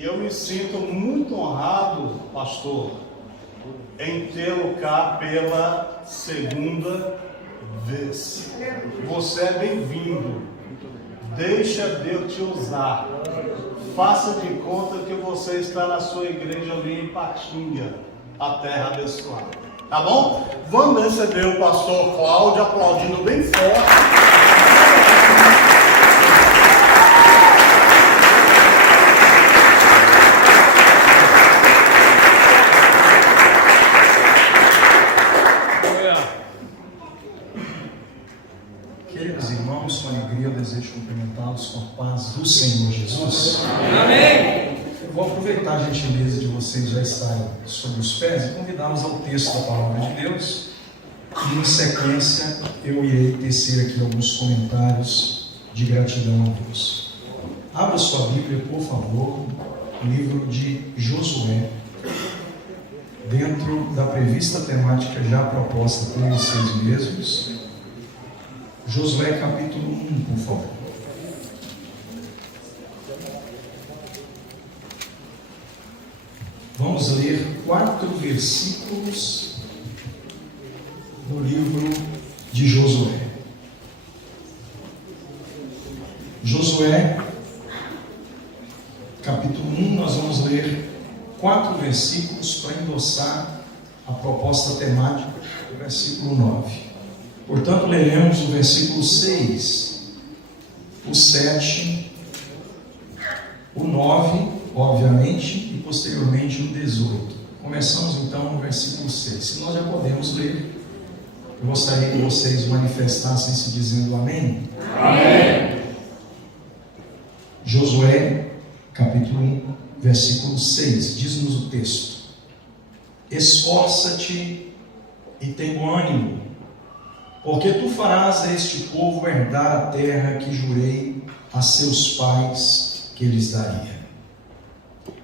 E eu me sinto muito honrado, pastor, em tê-lo cá pela segunda vez. Você é bem-vindo. Deixa Deus te usar. Faça de conta que você está na sua igreja ali em Patinga, a terra abençoada. Tá bom? Vamos receber o pastor Cláudio aplaudindo bem forte. Queridos irmãos, com alegria eu desejo cumprimentá-los com a paz do Senhor Jesus. Amém! Eu vou aproveitar a gentileza de vocês já estarem sobre os pés e convidá-los ao texto da Palavra de Deus. E em sequência eu irei tecer aqui alguns comentários de gratidão a Deus. Abra sua Bíblia, por favor, no livro de Josué, dentro da prevista temática já proposta por vocês mesmos. Josué capítulo 1, por favor. Vamos ler 4 versículos no livro de Josué. Josué, capítulo 1, nós vamos ler 4 versículos para endossar a proposta temática do versículo 9. Portanto, leremos o versículo 6, o 7, o 9, obviamente, e posteriormente o 18. Começamos então no versículo 6. Se nós já podemos ler, eu gostaria que vocês manifestassem-se dizendo amém. Amém! Josué, capítulo 1, versículo 6, diz-nos o texto: Esforça-te e tem bom ânimo, porque tu farás a este povo herdar a terra que jurei a seus pais que lhes daria.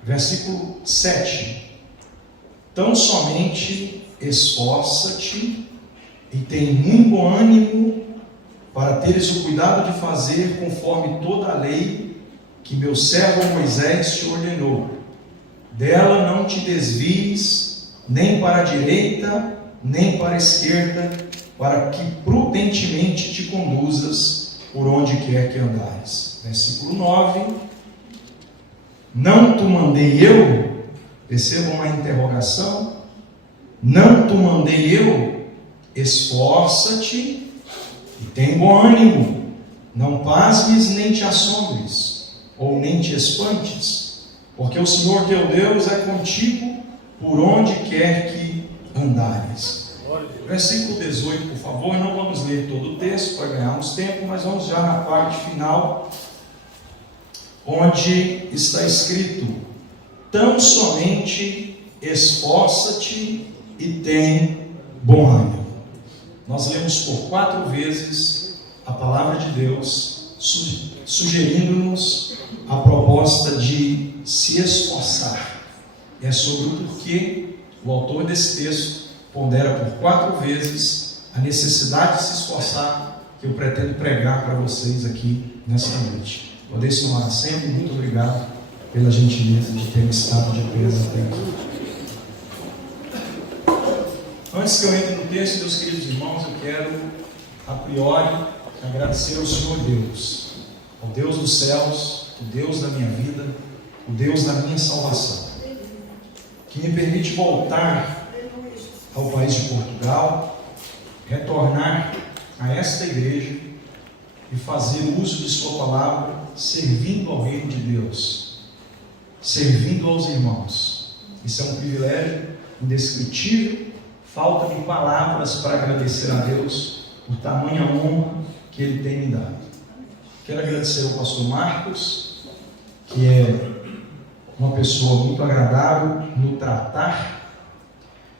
Versículo 7. Tão somente esforça-te e tem muito bom ânimo, para teres o cuidado de fazer conforme toda a lei que meu servo Moisés te ordenou. Dela não te desvies, nem para a direita, nem para a esquerda, para que prudentemente te conduzas por onde quer que andares. Versículo 9. Não te mandei eu? Percebam a interrogação. Não te mandei eu? Esforça-te e tem bom ânimo. Não pasmes nem te assombres, ou nem te espantes, porque o Senhor teu Deus é contigo por onde quer que andares. Versículo 18, por favor. Não vamos ler todo o texto para ganharmos tempo, mas vamos já na parte final, onde está escrito: tão somente esforça-te e tem bom ânimo. Nós lemos por 4 vezes a palavra de Deus, sugerindo-nos a proposta de se esforçar. É sobre o porquê o autor desse texto pondera por 4 vezes a necessidade de se esforçar, que eu pretendo pregar para vocês aqui nessa noite. Podeis tomar assento. Muito obrigado pela gentileza de ter estado de pé até aqui. Antes que eu entre no texto, meus queridos irmãos, eu quero, a priori, agradecer ao Senhor Deus, ao Deus dos céus, o Deus da minha vida, o Deus da minha salvação, que me permite voltar ao país de Portugal, retornar a esta igreja e fazer uso de sua palavra, servindo ao reino de Deus, servindo aos irmãos. Isso é um privilégio indescritível. Falta-me palavras para agradecer a Deus por tamanha honra que Ele tem me dado. Quero agradecer ao pastor Marcos, que é uma pessoa muito agradável no tratar.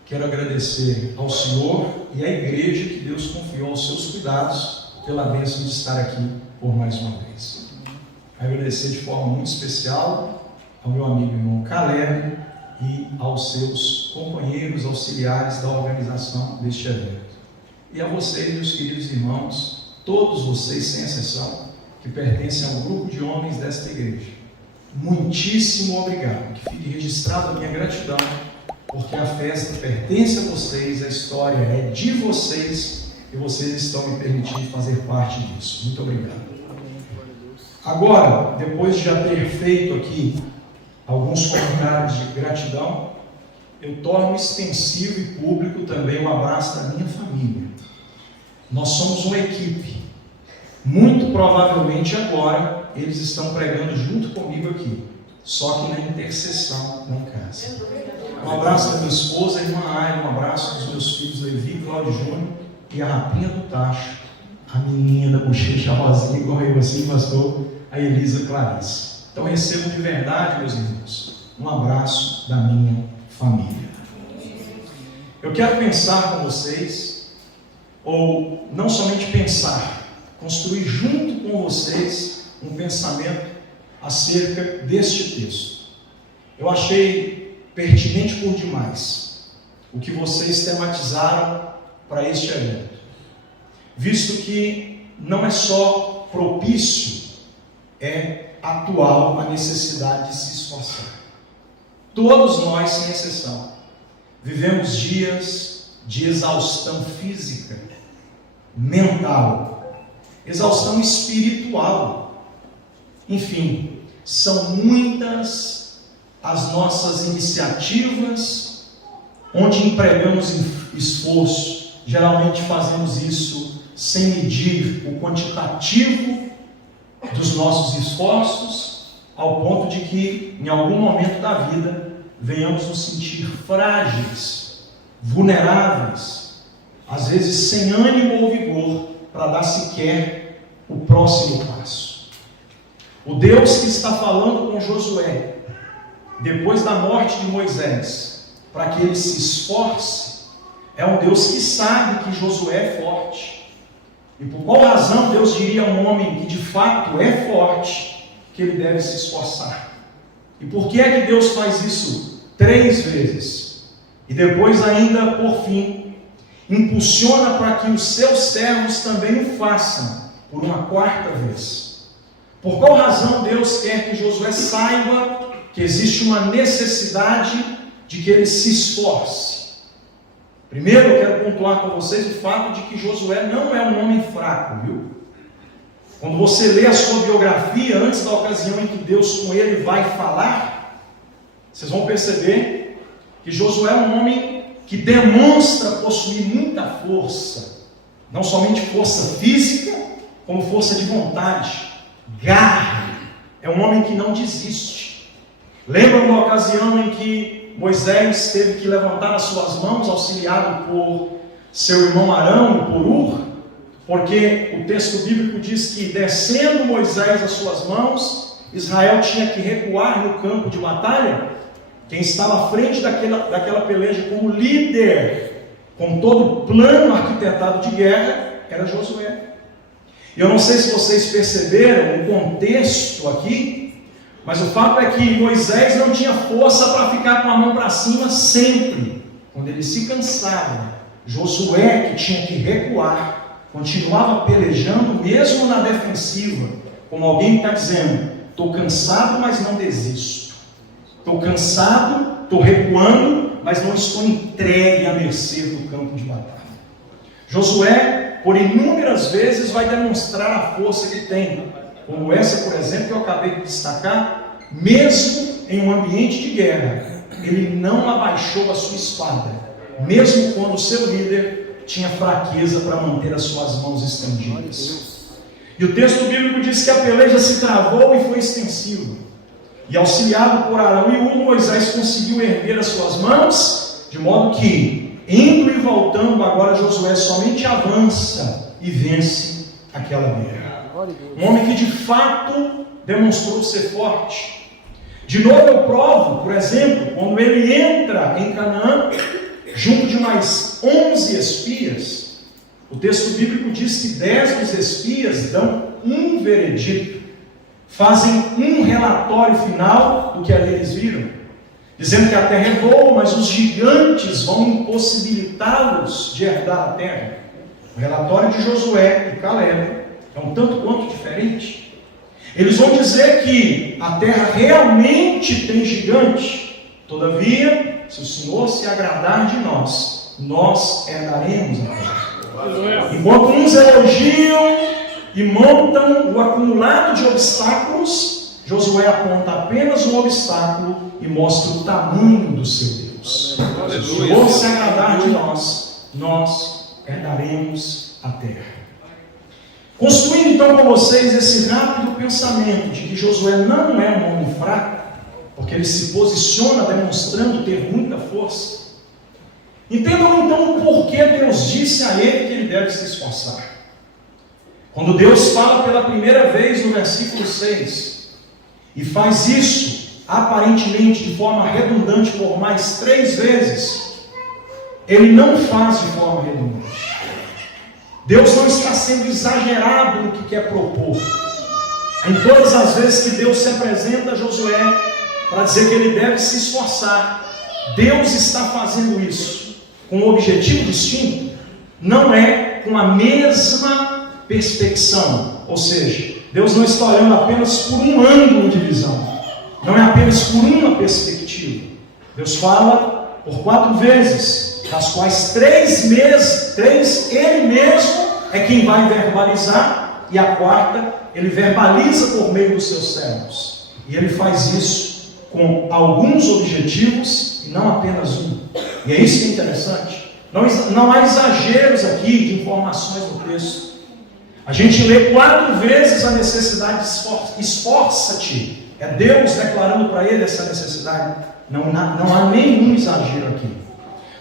Quero agradecer ao Senhor e à igreja que Deus confiou aos seus cuidados pela bênção de estar aqui por mais uma vez. Agradecer de forma muito especial ao meu amigo e irmão Caleb e aos seus companheiros auxiliares da organização deste evento. E a vocês, meus queridos irmãos, todos vocês, sem exceção, que pertencem ao grupo de homens desta igreja. muitíssimo obrigado. Que fique registrada a minha gratidão, porque a festa pertence a vocês, a história é de vocês e vocês estão me permitindo fazer parte disso. Muito obrigado. Agora, depois de já ter feito aqui alguns comentários de gratidão, eu torno extensivo e público também o abraço da minha família. Nós somos uma equipe. Muito provavelmente agora eles estão pregando junto comigo aqui, só que na intercessão lá em casa. Um abraço da minha esposa, a irmã Aire, um abraço dos meus filhos Levi, Cláudio Júnior e a Rapinha do Tacho, a menininha da bochecha rosinha, igual eu assim, pastor, a Elisa Clarice. Então recebo de verdade, meus irmãos, um abraço da minha família. Eu quero pensar com vocês, ou não somente pensar, construir junto com vocês um pensamento acerca deste texto. Eu achei pertinente por demais o que vocês tematizaram para este evento, visto que não é só propício, é atual a necessidade de se esforçar. Todos nós, sem exceção, vivemos dias de exaustão física, mental, exaustão espiritual. Enfim, são muitas as nossas iniciativas onde empregamos esforço. Geralmente fazemos isso sem medir o quantitativo dos nossos esforços, ao ponto de que, em algum momento da vida, venhamos nos sentir frágeis, vulneráveis, às vezes sem ânimo ou vigor para dar sequer o próximo passo. O Deus que está falando com Josué, depois da morte de Moisés, para que ele se esforce, é um Deus que sabe que Josué é forte. E por qual razão Deus diria a um homem que de fato é forte, que ele deve se esforçar? E por que é que Deus faz isso 3 vezes? E depois ainda, por fim, impulsiona para que os seus servos também o façam, por uma 4ª vez. Por qual razão Deus quer que Josué saiba que existe uma necessidade de que ele se esforce? Primeiro, eu quero pontuar com vocês o fato de que Josué não é um homem fraco, viu? Quando você lê a sua biografia, antes da ocasião em que Deus com ele vai falar, vocês vão perceber que Josué é um homem que demonstra possuir muita força, não somente força física, como força de vontade, garra. É um homem que não desiste. Lembra da ocasião em que Moisés teve que levantar as suas mãos, auxiliado por seu irmão Arão e por Hur, porque o texto bíblico diz que, descendo Moisés as suas mãos, Israel tinha que recuar no campo de batalha. Quem estava à frente daquela peleja como líder, com todo o plano arquitetado de guerra, era Josué. E eu não sei se vocês perceberam o contexto aqui, mas o fato é que Moisés não tinha força para ficar com a mão para cima sempre. Quando ele se cansava, Josué, que tinha que recuar, continuava pelejando mesmo na defensiva, como alguém está dizendo: estou cansado, mas não desisto. Estou cansado, estou recuando, mas não estou entregue à mercê do campo de batalha. Josué, por inúmeras vezes, vai demonstrar a força que tem, como essa, por exemplo, que eu acabei de destacar. Mesmo em um ambiente de guerra, ele não abaixou a sua espada, mesmo quando o seu líder tinha fraqueza para manter as suas mãos estendidas. E o texto bíblico diz que a peleja se travou e foi extensiva. E auxiliado por Arão e Hur, Moisés conseguiu erguer as suas mãos, de modo que, indo e voltando, agora Josué somente avança e vence aquela guerra. Um homem que de fato demonstrou ser forte. De novo eu provo, por exemplo, quando ele entra em Canaã, junto de mais 11 espias, o texto bíblico diz que 10 dos espias dão um veredito, fazem um relatório final do que ali eles viram, dizendo que a terra é boa, mas os gigantes vão impossibilitá-los de herdar a terra. O relatório de Josué e Caleb é um tanto quanto diferente. Eles vão dizer que a terra realmente tem gigante. Todavia, se o Senhor se agradar de nós, nós herdaremos a terra. Enquanto uns elogiam e montam o acumulado de obstáculos, Josué aponta apenas um obstáculo e mostra o tamanho do seu Deus. Se o Senhor se agradar de nós, nós herdaremos a terra. Construindo então com vocês esse rápido pensamento de que Josué não é um homem fraco, porque ele se posiciona demonstrando ter muita força. Entendam então o porquê Deus disse a ele que ele deve se esforçar. Quando Deus fala pela primeira vez no versículo 6, e faz isso aparentemente de forma redundante por mais 3 vezes, ele não faz de forma redundante. Deus não está sendo exagerado no que quer propor. Em todas as vezes que Deus se apresenta a Josué para dizer que ele deve se esforçar, Deus está fazendo isso com um objetivo distinto, não é com a mesma perspecção. Ou seja, Deus não está olhando apenas por um ângulo de visão, não é apenas por uma perspectiva. Deus fala por 4 vezes, das quais 3 ele mesmo é quem vai verbalizar, e a 4ª ele verbaliza por meio dos seus servos. E ele faz isso com alguns objetivos e não apenas um. E é isso que é interessante. Não há exageros aqui de informações no texto. A gente lê 4 vezes a necessidade de esforça-te. É Deus declarando para ele essa necessidade. Não há nenhum exagero aqui.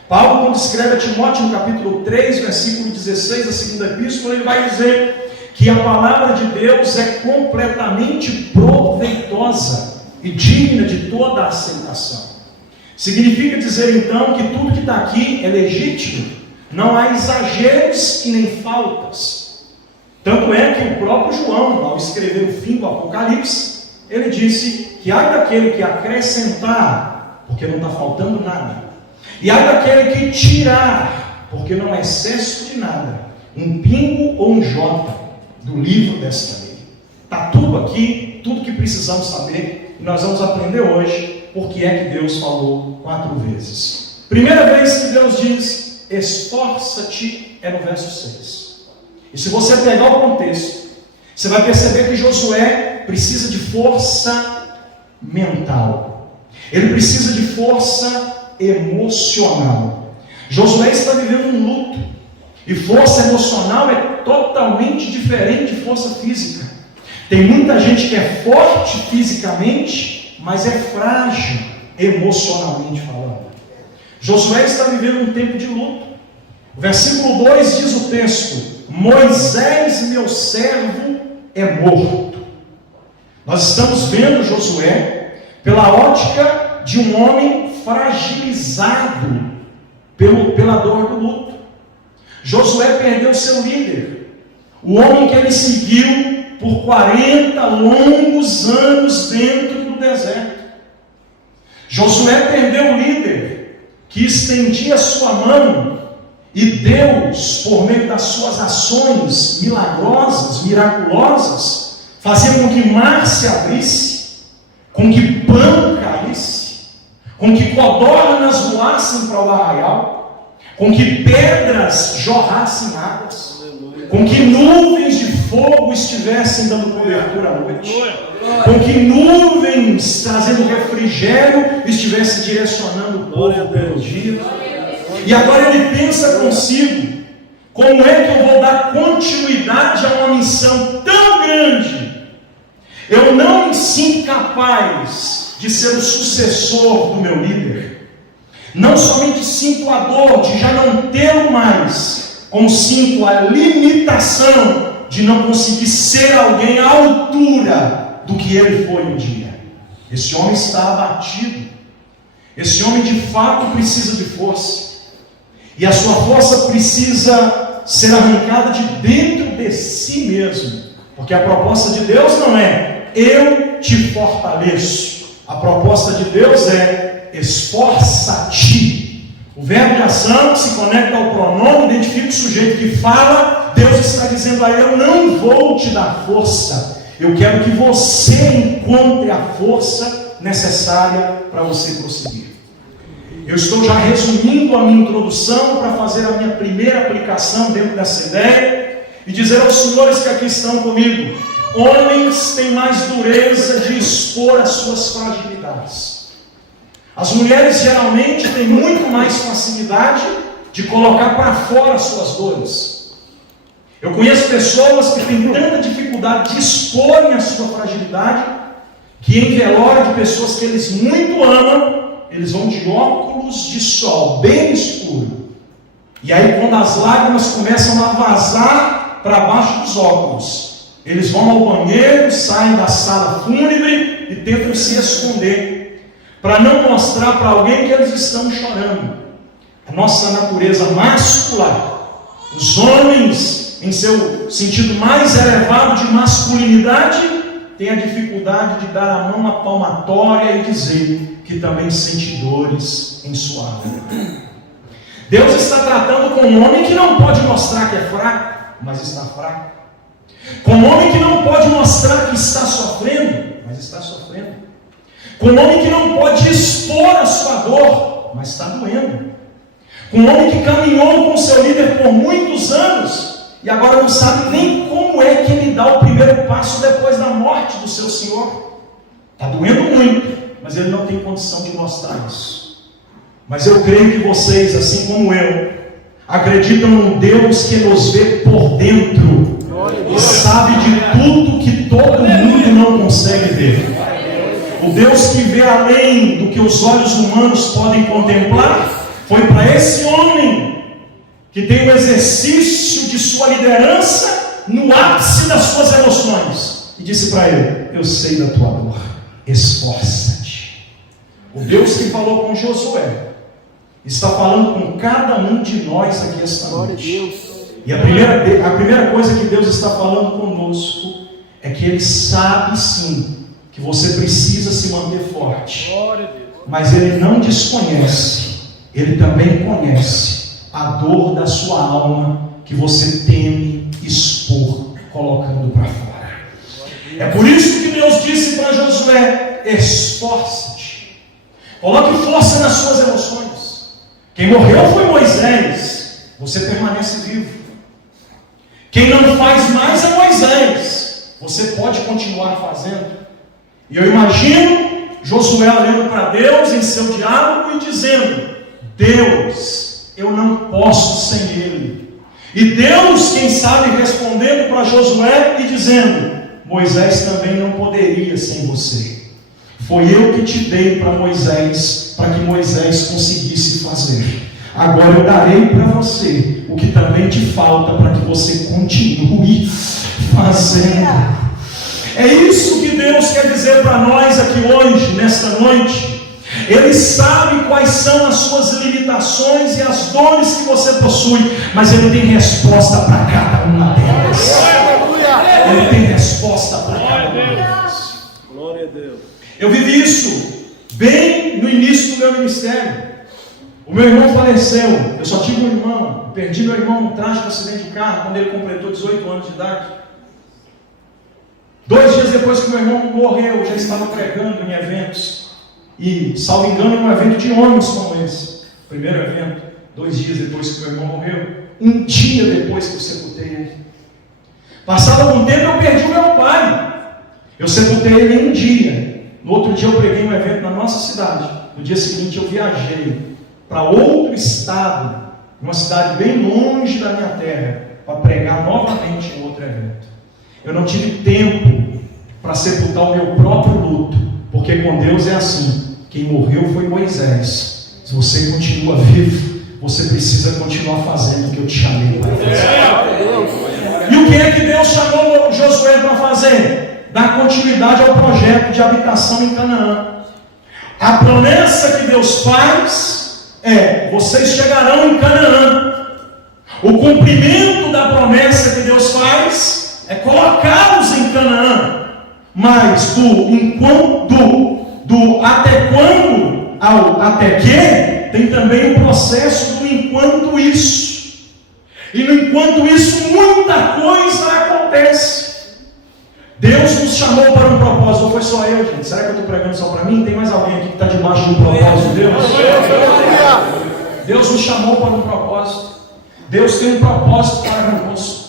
Paulo, quando escreve a Timóteo no capítulo 3, versículo 16, da segunda epístola, ele vai dizer que a palavra de Deus é completamente proveitosa e digna de toda a aceitação. Significa dizer então que tudo que está aqui é legítimo, não há exageros e nem faltas. Tanto é que o próprio João, ao escrever o fim do Apocalipse, ele disse que há daquele que acrescentar, porque não está faltando nada, e há daquele que tirar, porque não é excesso de nada, um pingo ou um jota do livro desta lei. Está tudo aqui, tudo que precisamos saber, e nós vamos aprender hoje porque é que Deus falou 4 vezes. Primeira vez que Deus diz, esforça-te, é no verso 6. E se você pegar o contexto, você vai perceber que Josué precisa de força mental. Ele precisa de força emocional. Josué está vivendo um luto, e força emocional é totalmente diferente de força física. Tem muita gente que é forte fisicamente, mas é frágil emocionalmente falando. Josué está vivendo um tempo de luto. O versículo 2 diz o texto: Moisés, meu servo, é morto. Nós estamos vendo Josué pela ótica de um homem fragilizado pela dor do luto. Josué perdeu seu líder, o homem que ele seguiu por 40 longos anos dentro do deserto. Josué perdeu o líder que estendia sua mão, e Deus, por meio das suas ações milagrosas, miraculosas, fazia com que mar se abrisse, com que pão caísse, com que codornas voassem para o arraial, com que pedras jorrassem águas, com que nuvens de fogo estivessem dando cobertura à noite, com que nuvens trazendo refrigério estivessem direcionando o povo pelo dia. E agora ele pensa consigo: como é que eu vou dar continuidade a uma missão tão grande? Eu não me sinto capaz de ser o sucessor do meu líder. Não somente sinto a dor de já não tê-lo mais, como sinto a limitação de não conseguir ser alguém à altura do que ele foi um dia. Esse homem está abatido. Esse homem de fato precisa de força. E a sua força precisa ser arrancada de dentro de si mesmo. Porque a proposta de Deus não é eu te fortaleço. A proposta de Deus é esforça-te. O verbo de ação se conecta ao pronome, identifica o sujeito que fala. Deus está dizendo a ele: eu não vou te dar força, Eu quero que você encontre a força necessária para você prosseguir. Eu estou já resumindo a minha introdução para fazer a minha primeira aplicação dentro dessa ideia e dizer aos senhores que aqui estão comigo: homens têm mais dureza de expor as suas fragilidades. As mulheres geralmente têm muito mais facilidade de colocar para fora as suas dores. Eu conheço pessoas que têm tanta dificuldade de exporem a sua fragilidade, que em velório de pessoas que eles muito amam, eles vão de óculos de sol, bem escuro. E aí quando as lágrimas começam a vazar para baixo dos óculos, eles vão ao banheiro, saem da sala fúnebre e tentam se esconder, para não mostrar para alguém que eles estão chorando. A nossa natureza masculina, os homens, em seu sentido mais elevado de masculinidade, têm a dificuldade de dar a mão à palmatória e dizer que também sente dores em sua alma. Deus está tratando com um homem que não pode mostrar que é fraco, mas está fraco. Com um homem que não pode mostrar que está sofrendo, mas está sofrendo. Com um homem que não pode expor a sua dor, mas está doendo. Com um homem que caminhou com seu líder por muitos anos e agora não sabe nem como é que ele dá o primeiro passo depois da morte do seu Senhor. Está doendo muito, mas ele não tem condição de mostrar isso. Mas eu creio que vocês, assim como eu, acreditam num Deus que nos vê por dentro e sabe de tudo que todo mundo não consegue ver. O Deus que vê além do que os olhos humanos podem contemplar, foi para esse homem que tem o exercício de sua liderança no ápice das suas emoções e disse para ele: eu sei da tua dor, esforça-te. O Deus que falou com Josué está falando com cada um de nós aqui esta noite. E a primeira coisa que Deus está falando conosco é que Ele sabe sim que você precisa se manter forte, mas Ele não desconhece, Ele também conhece a dor da sua alma que você teme expor, colocando para fora. É por isso que Deus disse para Josué: esforça-te, coloque força nas suas emoções. Quem morreu foi Moisés, você permanece vivo. Quem não faz mais é Moisés, você pode continuar fazendo. E eu imagino Josué olhando para Deus em seu diálogo e dizendo: Deus, eu não posso sem Ele. E Deus, quem sabe, respondendo para Josué e dizendo: Moisés também não poderia sem você. Foi eu que te dei para Moisés, para que Moisés conseguisse fazer. Agora eu darei para você o que também te falta, para que você continue fazendo. É isso que Deus quer dizer para nós aqui hoje, nesta noite. Ele sabe quais são as suas limitações e as dores que você possui, mas Ele tem resposta para cada uma delas. Ele tem resposta para cada uma delas. Glória a Deus. Eu vivi isso bem no início do meu ministério. O meu irmão faleceu, eu só tive um irmão, perdi meu irmão num trágico acidente de carro quando ele completou 18 anos de idade. 2 dias depois que meu irmão morreu, eu já estava pregando em eventos. E, salvo engano, em um evento de homens como esse. Primeiro evento, 2 dias depois que meu irmão morreu. 1 dia depois que eu sepultei ele. Passado algum tempo, eu perdi o meu pai. Eu sepultei ele em 1 dia. No outro dia, eu preguei um evento na nossa cidade. No dia seguinte, eu viajei para outro estado, uma cidade bem longe da minha terra, para pregar novamente em outro evento. Eu não tive tempo para sepultar o meu próprio luto, porque com Deus é assim: quem morreu foi Moisés. Se você continua vivo, você precisa continuar fazendo o que eu te chamei para fazer. E o que é que Deus chamou Josué para fazer? Dar continuidade ao projeto de habitação em Canaã. A promessa que Deus faz é: vocês chegarão em Canaã. O cumprimento da promessa que Deus faz é colocá-los em Canaã. Mas do até quando ao até que, tem também o processo do enquanto isso. E no enquanto isso, muita coisa acontece. Deus nos chamou para um propósito. Ou foi só eu, gente? Será que eu estou pregando só para mim? Tem mais alguém aqui que está debaixo do propósito de Deus? Deus nos chamou para um propósito. Deus tem um propósito para conosco.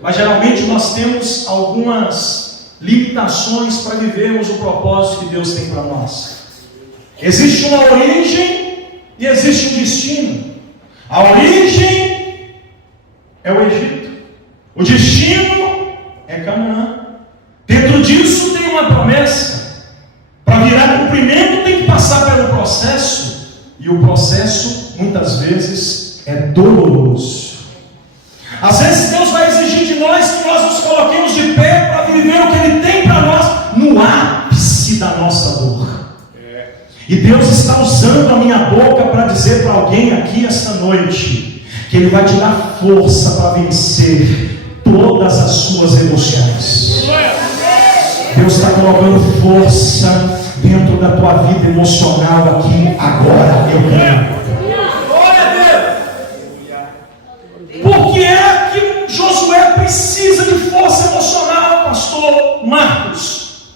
Mas geralmente nós temos algumas limitações para vivermos o propósito que Deus tem para nós. Existe uma origem e existe um destino. A origem é o Egito. O destino é Canaã. Dentro disso tem uma promessa. Para virar cumprimento tem que passar pelo processo. E o processo muitas vezes é doloroso. Às vezes Deus vai exigir de nós que nós nos coloquemos de pé para viver o que Ele tem para nós no ápice da nossa dor. E Deus está usando a minha boca para dizer para alguém aqui esta noite que Ele vai te dar força para vencer todas as suas emoções. Deus está colocando força dentro da tua vida emocional aqui agora. Eu creio. Por que é que Josué precisa de força emocional, pastor Marcos?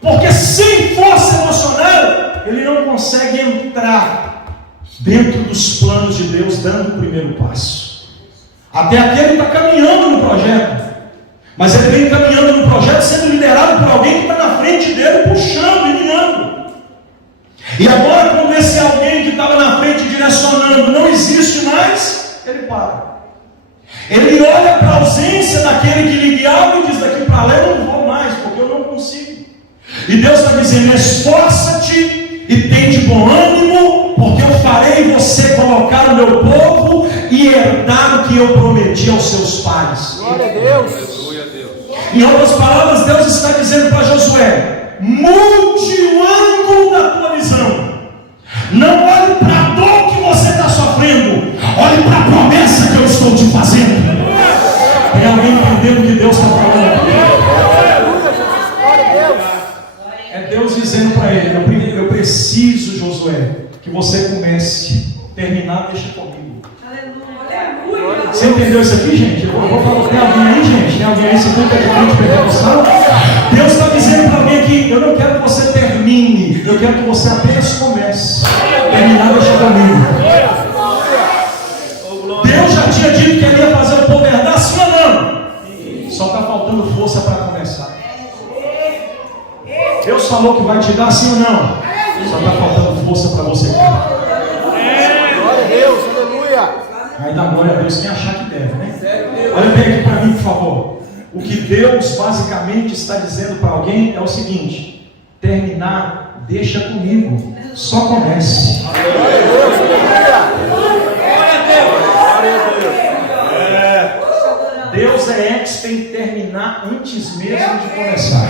Porque sem força emocional, ele não consegue entrar dentro dos planos de Deus, dando o primeiro passo. Até aqui ele está caminhando no projeto, mas ele vem caminhando no projeto sendo liderado por alguém que está na frente dele, puxando e guiando. E agora, quando esse alguém que estava na frente direcionando não existe mais, ele para. Ele olha para a ausência daquele que lhe guiava e diz: daqui para lá eu não vou mais, porque eu não consigo. E Deus está dizendo: esforça-te e tem de bom ânimo, porque eu farei você colocar o meu povo e herdar o que eu prometi aos seus pais. Glória a Deus. Em outras palavras, Deus está dizendo para Josué: mude o ângulo da tua visão. Não olhe para a dor que você está sofrendo, olhe para a promessa que eu estou te fazendo. Tem alguém entendendo o que Deus está falando aqui? É Deus dizendo para ele: eu preciso, Josué, que você comece. Terminar, deixa comigo. Você entendeu isso aqui, gente? Eu vou falar. Tem alguém aí, gente? Tem alguém aí? Se tudo é de frente pentecostal? Deus está dizendo para mim aqui: eu não quero que você termine, eu quero que você apenas comece. Terminar, deixa comigo. Deus já tinha dito que ele ia fazer o povo herdar, sim ou não? Só está faltando força para começar. Deus falou que vai te dar, sim ou não? Só está faltando força para você. Glória a Deus, aleluia. Aí dá glória a Deus quem achar que deve, né? Olha bem aqui para mim, por favor. O que Deus basicamente está dizendo para alguém é o seguinte: terminar, deixa comigo, só comece. Glória a Deus, aleluia. Deus é expert em terminar antes mesmo de começar.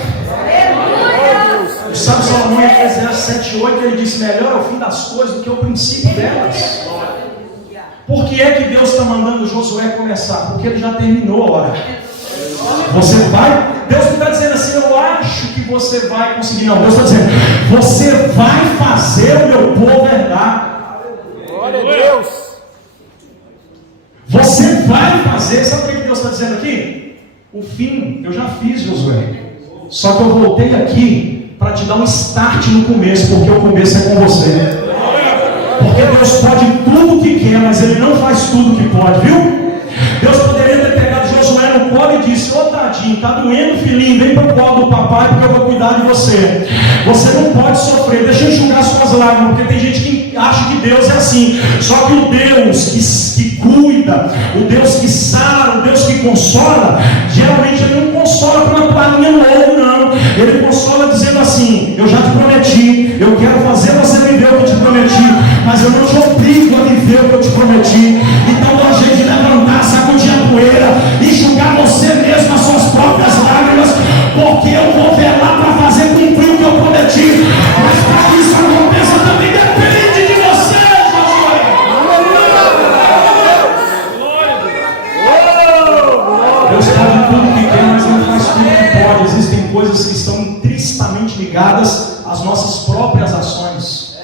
O sábio Salomão em Eclesiastes 7:8 ele disse: melhor é o fim das coisas do que o princípio delas. Por que é que Deus está mandando Josué começar? Porque ele já terminou a hora. Você vai, Deus não está dizendo assim: eu acho que você vai conseguir. Não, Deus está dizendo: você vai fazer o meu povo herdar. Glória a Deus. Você vai fazer. Sabe o que Deus está dizendo aqui? O fim eu já fiz, Josué. Só que eu voltei aqui para te dar um start no começo, porque o começo é com você. Porque Deus pode tudo o que quer, mas Ele não faz tudo o que pode, viu? Deus poderia ter pegado Josué no colo e disse: ô tadinho, tá doendo, filhinho, vem para o colo do papai porque eu vou cuidar de você. Você não pode sofrer, deixa eu enxugar suas lágrimas, porque tem gente que acha que Deus é assim. Só que o Deus que cuida, o Deus que sara, o Deus que consola, geralmente Ele não consola com uma palhinha no olho, não. Ele consola dizendo assim: eu já te prometi, eu quero fazer você viver o que eu te prometi, mas eu não te obrigo a viver o que eu te prometi. Então dá um jeito de levantar, sacudir a poeira, enxugar você mesmo as suas próprias lágrimas, porque eu vou velar para fazer cumprir o que eu prometi. Mas para que isso aconteça também depende de você, Josué. Deus pode tudo que quer, mas não faz tudo que pode. Existem coisas que estão intrinsecamente ligadas às nossas próprias ações.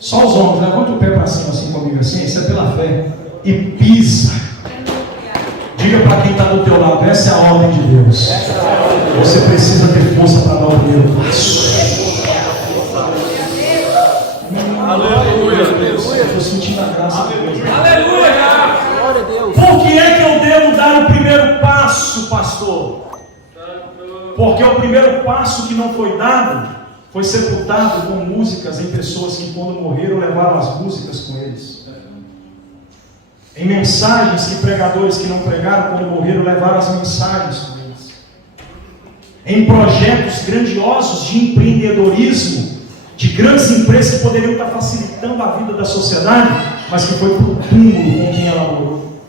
Só os homens, levanta o pé para cima assim comigo, assim, isso é pela fé. E pisa. Diga para quem está do teu lado, essa é a ordem de Deus. Você precisa ter força para dar o primeiro passo. Aleluia. Estou sentindo a graça de Deus. Aleluia. Glória a Deus. Por que é que eu devo dar o primeiro passo, pastor? Porque o primeiro passo que não foi dado foi sepultado com músicas em pessoas que, quando morreram, levaram as músicas com eles. Em mensagens que pregadores que não pregaram, quando morreram, levaram as mensagens com eles. Em projetos grandiosos de empreendedorismo, de grandes empresas que poderiam estar facilitando a vida da sociedade, mas que foi para o túmulo com quem elaborou.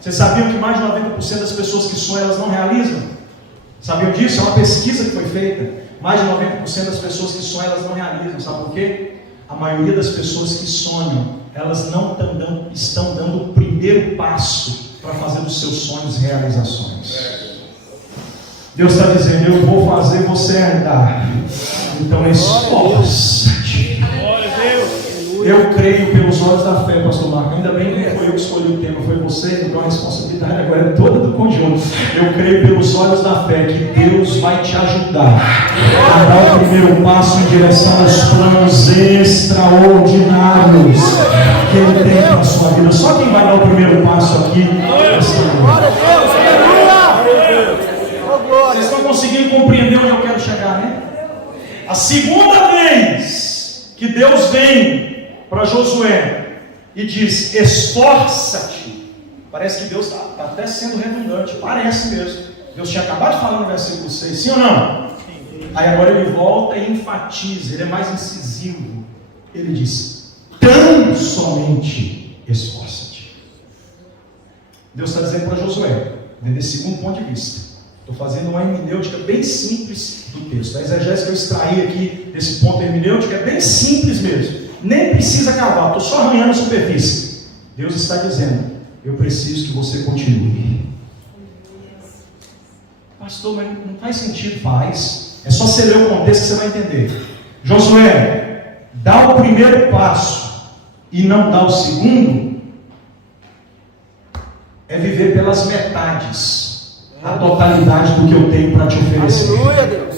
Vocês sabiam que mais de 90% das pessoas que sonham, elas não realizam? Sabiam disso? É uma pesquisa que foi feita. Mais de 90% das pessoas que sonham, elas não realizam. Sabe por quê? A maioria das pessoas que sonham, elas não estão dando o primeiro passo para fazer dos seus sonhos realizações. Deus está dizendo, eu vou fazer você andar. Então esforça-te. Eu creio pelos olhos da fé, pastor Marco. Ainda bem que não foi eu que escolhi o tema, foi você, então a responsabilidade agora é toda do conjunto. Eu creio pelos olhos da fé que Deus vai te ajudar a dar o primeiro passo em direção aos planos extraordinários que Ele tem para a sua vida. Só quem vai dar o primeiro passo aqui é o Senhor. Glória a Deus. Aleluia. Oh, glória. Vocês estão conseguindo compreender onde eu quero chegar, né? A segunda vez que Deus vem para Josué e diz, esforça-te. Parece que Deus está até sendo redundante, parece mesmo. Deus tinha acabado de falar no versículo 6, sim ou não? Aí agora ele volta e enfatiza, ele é mais incisivo. Ele diz, tão somente esforça-te. Deus está dizendo para Josué, desse segundo ponto de vista. Estou fazendo uma hermenêutica bem simples do texto. A exegese que eu extraí aqui desse ponto hermenêutico é bem simples mesmo. Nem precisa cavar, estou só arranhando a superfície. Deus está dizendo, eu preciso que você continue. Pastor, mas não faz sentido. Faz. É só você ler o contexto que você vai entender. Josué, dá o primeiro passo e não dá o segundo, é viver pelas metades. A totalidade do que eu tenho para te oferecer. Aleluia, Deus.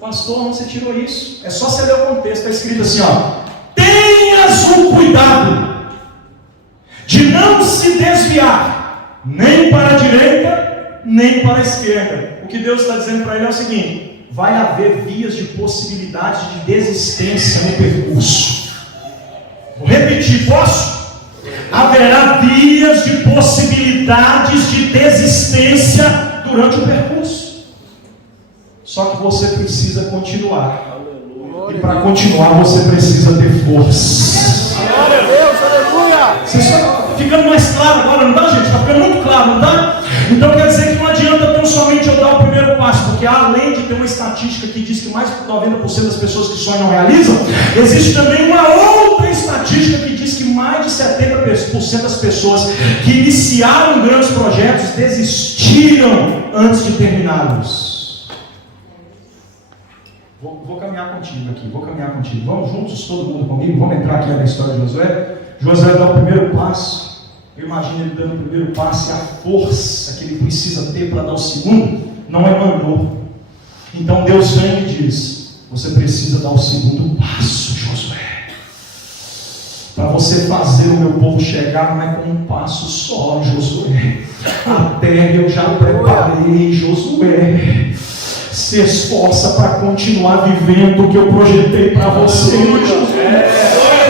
Pastor, onde você tirou isso? É só você ler o contexto, está escrito assim, ó. Tenhas o cuidado de não se desviar, nem para a direita, nem para a esquerda. O que Deus está dizendo para ele é o seguinte, vai haver vias de possibilidade de desistência no percurso. Vou repetir, posso? Haverá vias de possibilidades de desistência durante o percurso. Só que você precisa continuar. E para continuar você precisa ter força. Glória a Deus, aleluia. Você está ficando mais claro agora, não dá, gente? Está ficando muito claro, não dá? Então quer dizer que não adianta tão somente eu dar o primeiro passo, porque além de ter uma estatística que diz que mais de 90% das pessoas que sonham não realizam, existe também uma outra estatística que diz que mais de 70% das pessoas que iniciaram grandes projetos desistiram antes de terminá-los. Vou caminhar contigo aqui, Vamos juntos, todo mundo comigo, vamos entrar aqui na história de Josué. Josué dá o primeiro passo. Eu imagino ele dando o primeiro passo e a força que ele precisa ter para dar o segundo não é mandou. Então Deus vem e diz, você precisa dar o segundo passo, Josué. Para você fazer o meu povo chegar, não é com um passo só, Josué. A terra eu já preparei, Josué. Se esforça para continuar vivendo o que eu projetei para você, Josué.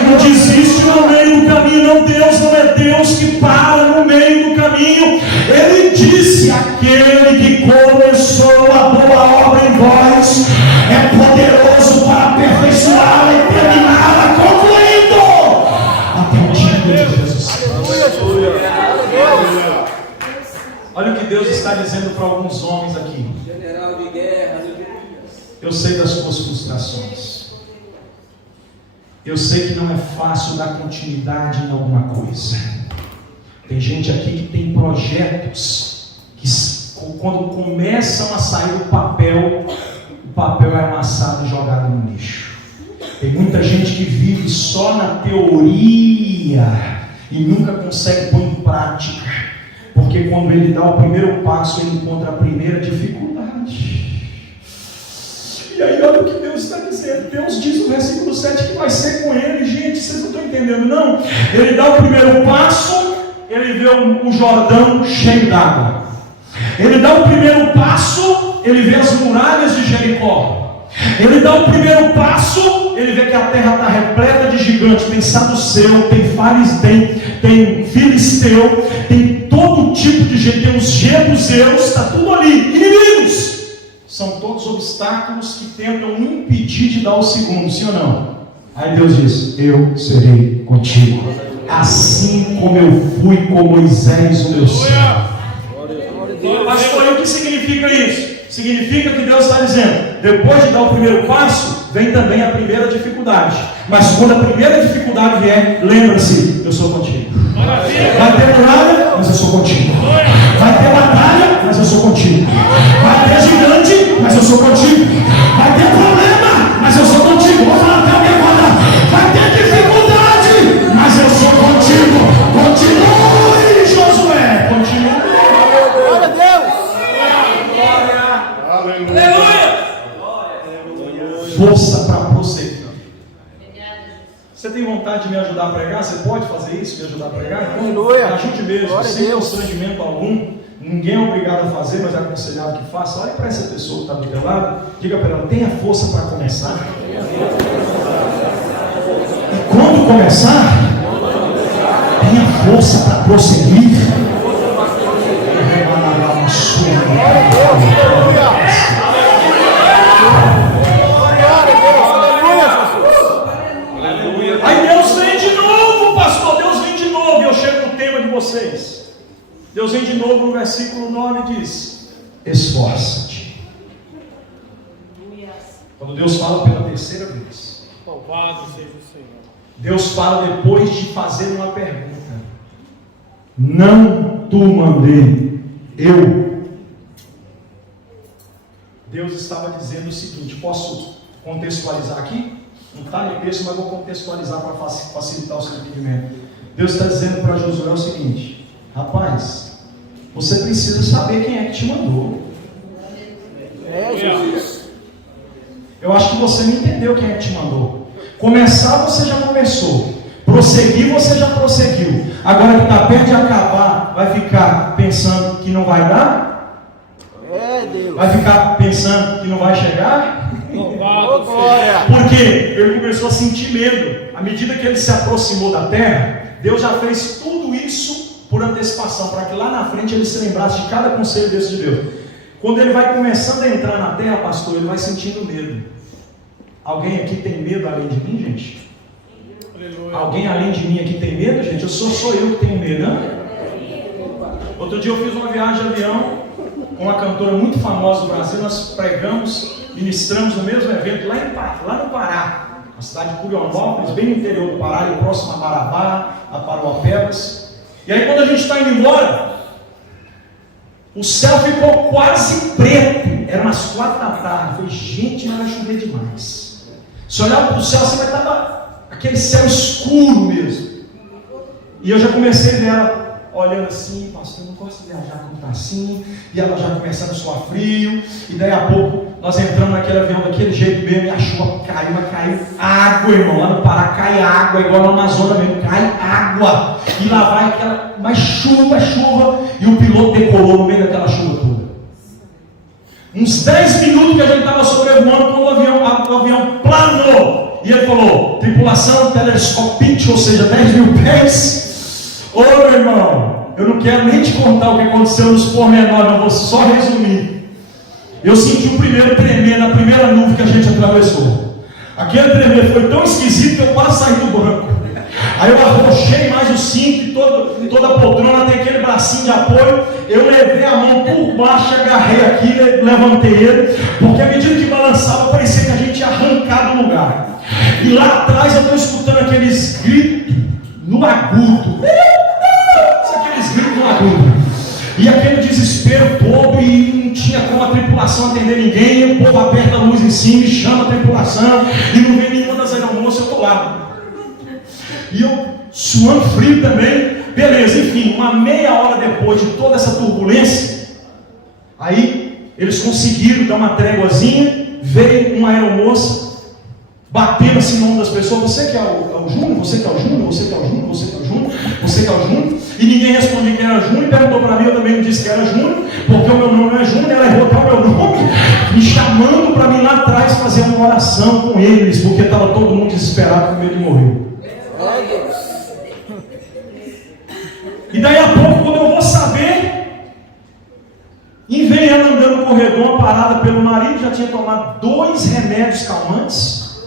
Não desiste no meio do caminho, não. Deus não é Deus que para no meio do caminho. Ele disse, aquele que começou a boa obra em vós é poderoso para aperfeiçoá-la e terminá-la, concluindo até o dia de Jesus. Olha o que Deus está dizendo para alguns homens aqui. General de guerra. Eu sei das suas frustrações. Eu sei que não é fácil dar continuidade em alguma coisa. Tem gente aqui que tem projetos que, quando começam a sair do papel, o papel é amassado e jogado no lixo. Tem muita gente que vive só na teoria e nunca consegue pôr em prática. Porque Porque quando ele dá o primeiro passo, ele encontra a primeira dificuldade. E aí olha o que Deus está dizendo. Deus diz no versículo 7 que vai ser com ele. Gente, vocês não estão entendendo não? Ele dá o primeiro passo, ele vê o Jordão cheio d'água. Ele dá o primeiro passo, ele vê as muralhas de Jericó. Ele dá o primeiro passo, ele vê que a terra está repleta de gigantes. Tem saduceu, tem fariseu, tem filisteu, tem todo tipo de gente, tem os jebuseus, está tudo ali, inimigos. São todos obstáculos que tentam impedir de dar o segundo, sim ou não? Aí Deus diz: eu serei contigo, assim como eu fui com Moisés, o meu servo. Pastor, o que significa isso? Significa que Deus está dizendo, depois de dar o primeiro passo, vem também a primeira dificuldade. Mas quando a primeira dificuldade vier, lembra-se, eu sou contigo. Vai ter muralha, mas eu sou contigo. Vai ter batalha, mas eu sou contigo. Vai ter gigante, mas eu sou contigo. Vai ter problema, mas eu sou contigo. Vou falar até alguém agora. Vai ter dificuldade, mas eu sou contigo. Continue, Josué. Continue. Glória a Deus. Força para prosseguir. Você tem vontade de me ajudar a pregar? Você pode fazer isso, me ajudar a pregar? Então, Aleluia. ajude mesmo, Glória a sem Deus. constrangimento algum. Ninguém é obrigado a fazer, mas é aconselhado que faça. Olha para essa pessoa que está do teu lado, diga para ela: tenha força para começar. E quando começar, tenha força para prosseguir. Aí Deus vem de novo, pastor. Deus vem de novo. E eu chego no tema de vocês. Deus vem de novo no versículo 9 e diz: esforça-te. Quando Deus fala pela terceira vez, Louvado seja o Senhor. Deus fala depois de fazer uma pergunta: não tu mandei eu. Deus estava dizendo o seguinte, posso contextualizar aqui? Não está no texto, mas vou contextualizar para facilitar o seu entendimento. Deus está dizendo para Josué o seguinte: rapaz, você precisa saber quem é que te mandou. É, Jesus. Eu acho que você não entendeu quem é que te mandou. Começar você já começou, prosseguir você já prosseguiu. Agora que está perto de acabar, vai ficar pensando que não vai dar? É, Deus. Vai ficar pensando que não vai chegar? Louvado Glória. Porque ele começou a sentir medo. À medida que ele se aproximou da terra, Deus já fez tudo isso por antecipação, para que lá na frente ele se lembrasse de cada conselho desse de Deus. Quando ele vai começando a entrar na terra, pastor, ele vai sentindo medo. Alguém aqui tem medo além de mim, gente? Aleluia. Alguém além de mim aqui tem medo, gente? Sou eu que tenho medo, né? Outro dia eu fiz uma viagem de avião com uma cantora muito famosa do Brasil. Nós pregamos, ministramos no mesmo evento lá no Pará, na cidade de Curionópolis, bem no interior do Pará, ali próximo a Marabá, a Parauapebas. E aí quando a gente está indo embora, o céu ficou quase preto. Eram umas 4 da tarde. Eu falei, gente, mas vai chover demais. Se olhar para o céu, você vai estar aquele céu escuro mesmo. E eu já comecei a ver ela olhando assim: pastor, eu não gosto de viajar quando está assim. E ela já começando a suar frio. E daí a pouco nós entramos naquele avião daquele jeito mesmo. E a chuva caiu, mas caiu água, irmão. Lá no Pará cai água, igual no Amazonas mesmo, cai água. E lá vai aquela, mas chuva. E o piloto decolou no meio daquela chuva toda. Uns 10 minutos que a gente estava sobrevoando, quando o avião planou. E ele falou: tripulação telescopite, ou seja, 10.000 pés. Ô meu irmão, eu não quero nem te contar o que aconteceu nos pormenores, eu vou só resumir. Eu senti o primeiro tremer na primeira nuvem que a gente atravessou. Aquele tremer foi tão esquisito que eu quase saí do banco. Aí eu arrochei mais o cinto e toda a poltrona tem aquele bracinho de apoio. Eu levei a mão por baixo, agarrei aqui, levantei ele, porque à medida que balançava, parecia que a gente ia arrancar do lugar. E lá atrás eu estou escutando aqueles gritos no agudo. Aqueles gritos no agudo. E aquele desespero todo, e não tinha como a tripulação atender ninguém. E o povo aperta a luz em cima e chama a tripulação, e não vê nenhuma das aeromoças. Eu estou lá. E eu suando frio também, Beleza, enfim, uma meia hora depois de toda essa turbulência, aí eles conseguiram dar uma tréguazinha. Veio uma aeromoça, batendo assim no ombro das pessoas: você que é o Júnior, você que é o Júnior, você que é o Júnior, você que é o Júnior, você que é o Júnior. E ninguém respondia que era Júnior, e perguntou para mim, eu também não disse que era Júnior, porque o meu nome não é Júnior. Ela errou até o meu nome, me chamando para mim lá atrás fazer uma oração com eles, porque estava todo mundo desesperado com medo de morrer. E daí a pouco, quando eu vou saber, e vem ela andando no corredor, uma parada pelo marido, já tinha tomado 2 remédios calmantes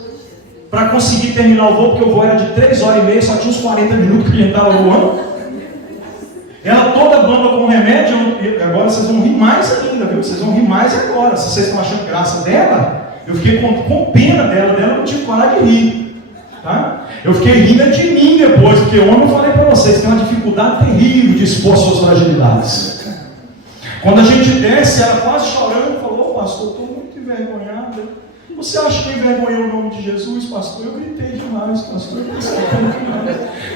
para conseguir terminar o voo, porque o voo era de 3 horas e meia, só tinha uns 40 minutos que a gente estava voando. Ela toda bamba com remédio. Agora vocês vão rir mais ainda, viu? Vocês vão rir mais agora. Se vocês estão achando graça dela, eu fiquei com pena dela eu não tive coragem de rir. Tá? Eu fiquei rindo de mim depois, porque ontem eu falei para vocês, tem uma dificuldade terrível de expor suas fragilidades. Quando a gente desce, ela quase chorando, falou: pastor, estou muito envergonhada. Você acha que envergonhou o nome de Jesus, pastor? Eu gritei demais, pastor.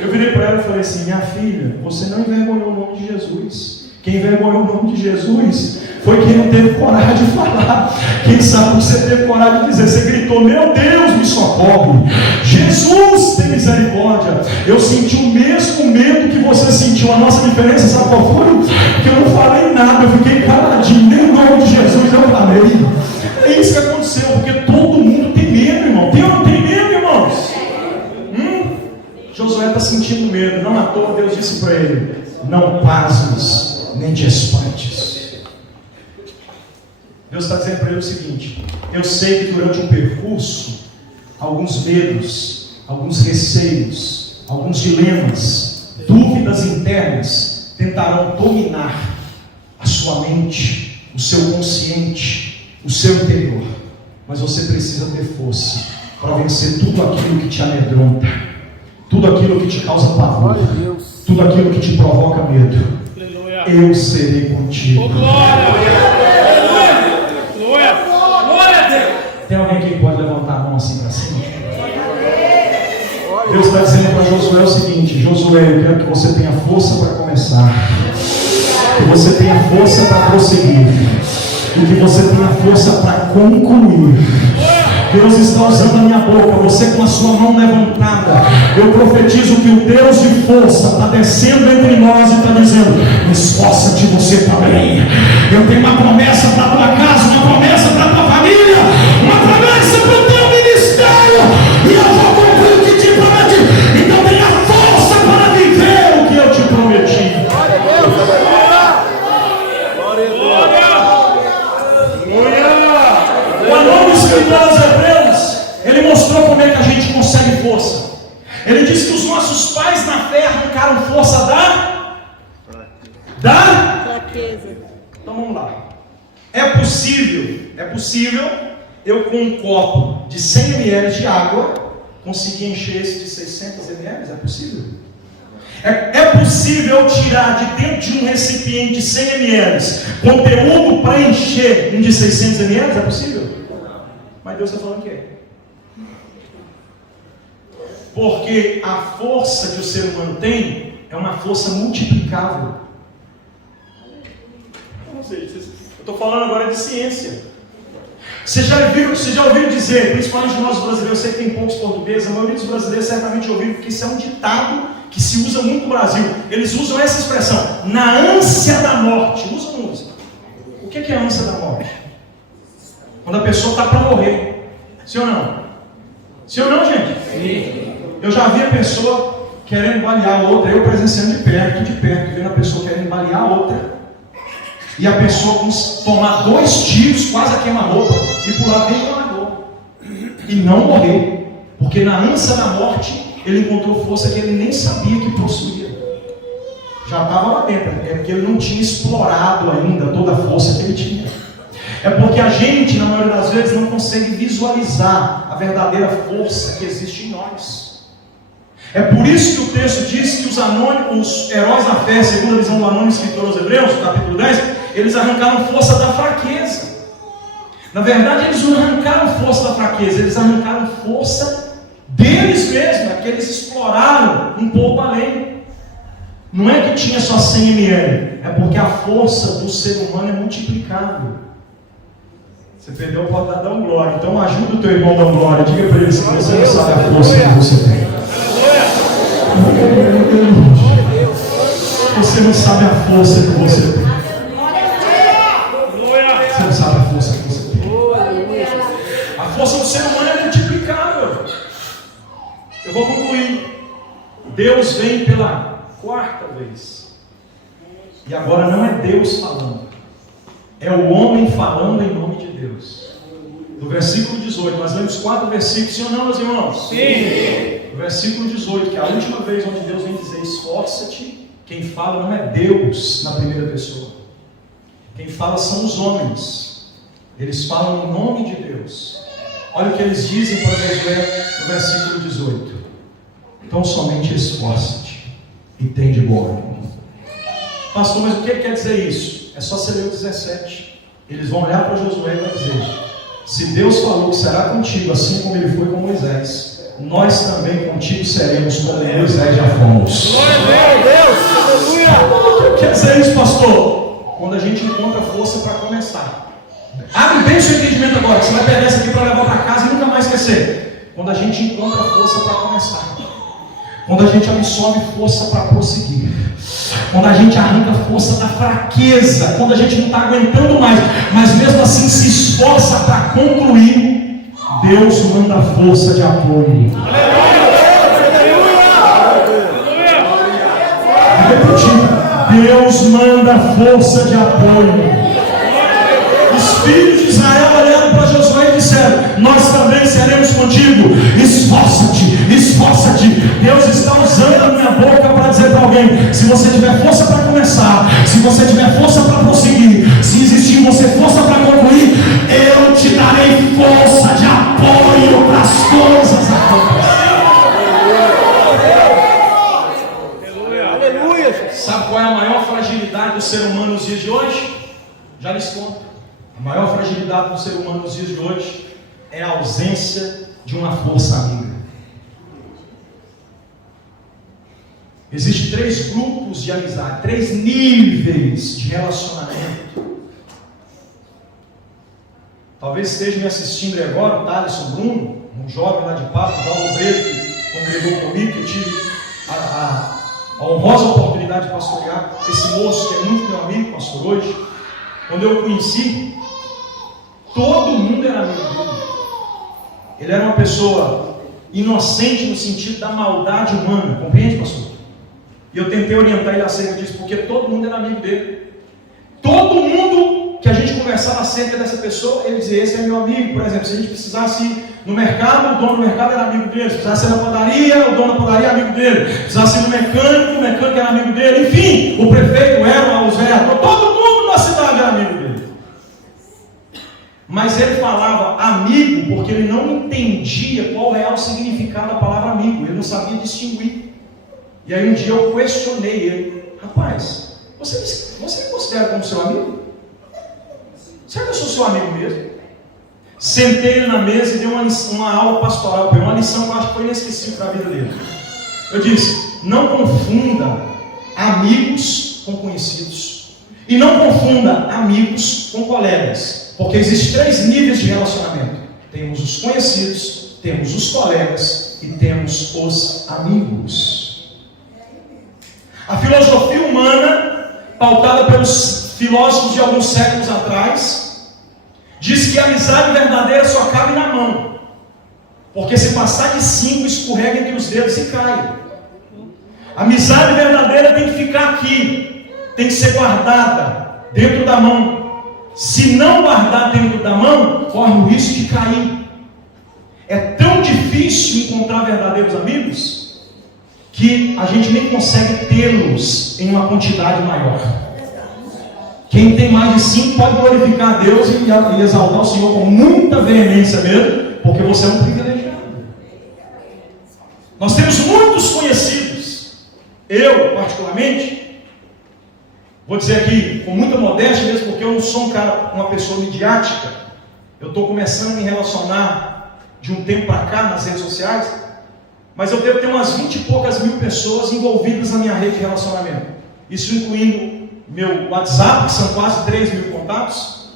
Eu virei para ela e falei assim: minha filha, você não envergonhou o nome de Jesus. Quem envergonhou o nome de Jesus foi quem não teve coragem de falar. Quem sabe que você teve coragem de dizer. Você gritou: meu Deus, me socorre. Jesus, tem misericórdia. Eu senti o mesmo medo que você sentiu. A nossa diferença, sabe qual foi? Porque eu não falei nada, eu fiquei caladinho. Nem o nome de Jesus eu falei. É isso que aconteceu, porque todo mundo tem medo, irmão. Tem ou não tem medo, irmãos? Josué está sentindo medo. Não à toa Deus disse para ele: não pasmes, nem te espantes. Deus está dizendo para ele o seguinte: eu sei que durante um percurso, alguns medos, alguns receios, alguns dilemas, dúvidas internas tentarão dominar a sua mente, o seu consciente, o seu interior. Mas você precisa ter força para vencer tudo aquilo que te amedronta, tudo aquilo que te causa pavor, tudo aquilo que te provoca medo. Aleluia. Eu serei contigo. Oh, glória! Glória! Glória a Deus! Tem alguém que pode levantar a mão assim para cima? Deus está dizendo para Josué o seguinte: Josué, eu quero que você tenha força para começar, que você tenha força para prosseguir, e que você tenha força para concluir. Deus está usando a minha boca, você com a sua mão levantada. Eu profetizo que o Deus de força está descendo entre nós e está dizendo: esforça-te você também. Eu tenho uma promessa para a tua casa, uma promessa para a tua família, uma promessa para o teu ministério, e eu vou cumprir o que te prometi. Então tenha força para viver o que eu te prometi. Glória a Deus. Glória a Deus. O anônimo escritor aos Hebreus, ele mostrou como é que a gente consegue força. Ele disse que os nossos pais na fé arrancaram força da fraqueza. Então vamos lá. É possível eu com um copo de 100 ml de água conseguir encher esse de 600 ml? É possível? É possível eu tirar de dentro de um recipiente de 100 ml conteúdo para encher um de 600 ml? É possível? Mas Deus está falando que é. Porque a força que o ser humano tem é uma força multiplicável. Ou seja, eu estou falando agora de ciência. Você já ouviu dizer, principalmente nós brasileiros, eu sei que tem poucos portugueses, a maioria dos brasileiros certamente ouviram, porque isso é um ditado que se usa muito no Brasil. Eles usam essa expressão: na ânsia da morte. Usa ou não usa? O que é a ânsia da morte? Quando a pessoa está para morrer. Sim ou não? Sim ou não, gente? Sim. Eu já vi a pessoa querendo balear a outra, eu presenciando de perto, vendo a pessoa querendo balear a outra, e a pessoa tomar 2 tiros, quase a queima-roupa, e pular dentro da lagoa, e não morrer, porque na ânsia da morte, ele encontrou força que ele nem sabia que possuía. Já estava lá dentro, é porque ele não tinha explorado ainda toda a força que ele tinha. É porque a gente, na maioria das vezes, não consegue visualizar a verdadeira força que existe em nós. É por isso que o texto diz que os heróis da fé, segundo a visão do anônimo escritor aos Hebreus, capítulo 10, eles arrancaram força da fraqueza. Na verdade, eles não arrancaram força da fraqueza, eles arrancaram força deles mesmos, que eles exploraram um pouco além. Não é que tinha só 100 ml, é porque a força do ser humano é multiplicável. Você perdeu a oportunidade de dar um glória. Então ajuda o teu irmão a dar um glória. Diga para ele se você não sabe a força que você tem. Você não sabe a força que você tem. Você não sabe a força que você tem. A força do ser humano é multiplicável. Eu vou concluir. Deus vem pela 4ª vez. E agora não é Deus falando. É o homem falando em nome de Deus. No versículo 18, nós lemos 4 versículos, sim ou não, meus irmãos? Sim. No versículo 18, que é a última vez onde Deus vem dizer: esforça-te. Quem fala não é Deus na primeira pessoa. Quem fala são os homens. Eles falam em nome de Deus. Olha o que eles dizem para Josué no versículo 18: então somente esforça-te e tem de boa ânimo. Pastor, mas o que quer dizer isso? É só você ler o 17. Eles vão olhar para Josué e vão dizer: se Deus falou que será contigo, assim como ele foi com Moisés, nós também contigo seremos como Moisés já fomos. Glória a Deus! Aleluia! O que quer dizer isso, pastor? Quando a gente encontra força para começar. Abre bem o seu entendimento agora, que você vai pegar isso aqui para levar para casa e nunca mais esquecer. Quando a gente encontra força para começar. Quando a gente absorve força para prosseguir. Quando a gente arranca força da fraqueza. Quando a gente não está aguentando mais, mas mesmo assim se esforça para concluir, Deus manda força de apoio. Vou repetir: Deus manda força de apoio. Os filhos de Israel olharam para Josué e disseram: nós também seremos contigo. Esforça-te, esforça-te. Deus está usando a minha boca para dizer para alguém: se você tiver força para começar, se você tiver força para prosseguir, se existir em você força para concluir, eu te darei força de apoio para as coisas acontecerem. Aleluia! Sabe qual é a maior fragilidade do ser humano nos dias de hoje? Já lhes conto. A maior fragilidade do ser humano nos dias de hoje é a ausência de uma força amiga. Existem 3 grupos de amizade, 3 níveis de relacionamento. Talvez esteja me assistindo aí agora o Thaleson Bruno, um jovem lá de Papo, da obreiro que congregou comigo, que eu tive a honrosa oportunidade de pastorear esse moço que é muito meu amigo, pastor, hoje. Quando eu o conheci, todo mundo era amigo dele. Ele era uma pessoa inocente no sentido da maldade humana, compreende, pastor? E eu tentei orientar ele acerca disso, porque todo mundo era amigo dele. Todo mundo que a gente conversava acerca dessa pessoa, ele dizia: esse é meu amigo. Por exemplo, se a gente precisasse ir no mercado, o dono do mercado era amigo dele. Se precisasse ir na padaria, o dono da padaria era amigo dele. Se precisasse ir no mecânico, o mecânico era amigo dele. Enfim, o prefeito era, os vereadores, todo mundo na cidade era amigo dele. Mas ele falava amigo porque ele não entendia qual é o significado da palavra amigo. Ele não sabia distinguir. E aí um dia eu questionei ele: rapaz, você me considera como seu amigo? Será que eu sou seu amigo mesmo? Sentei ele na mesa e dei uma aula pastoral, uma lição que eu acho que foi inesquecível para a vida dele. Eu disse: não confunda amigos com conhecidos. E não confunda amigos com colegas. Porque existem 3 níveis de relacionamento. Temos os conhecidos, temos os colegas e temos os amigos. A filosofia humana, pautada pelos filósofos de alguns séculos atrás, diz que a amizade verdadeira só cabe na mão. Porque se passar de 5, escorrega entre os dedos e cai. A amizade verdadeira tem que ficar aqui, tem que ser guardada dentro da mão. Se não guardar dentro da mão, corre o risco de cair. É tão difícil encontrar verdadeiros amigos que a gente nem consegue tê-los em uma quantidade maior. Quem tem mais de 5 pode glorificar a Deus e exaltar o Senhor com muita veemência mesmo, porque você é um privilegiado. Nós temos muitos conhecidos. Eu, particularmente, vou dizer aqui com muita modéstia mesmo, porque eu não sou uma pessoa midiática. Eu estou começando a me relacionar de um tempo para cá nas redes sociais. mas eu devo ter umas 20 e poucas mil pessoas envolvidas na minha rede de relacionamento. Isso incluindo meu WhatsApp, que são quase 3 mil contatos,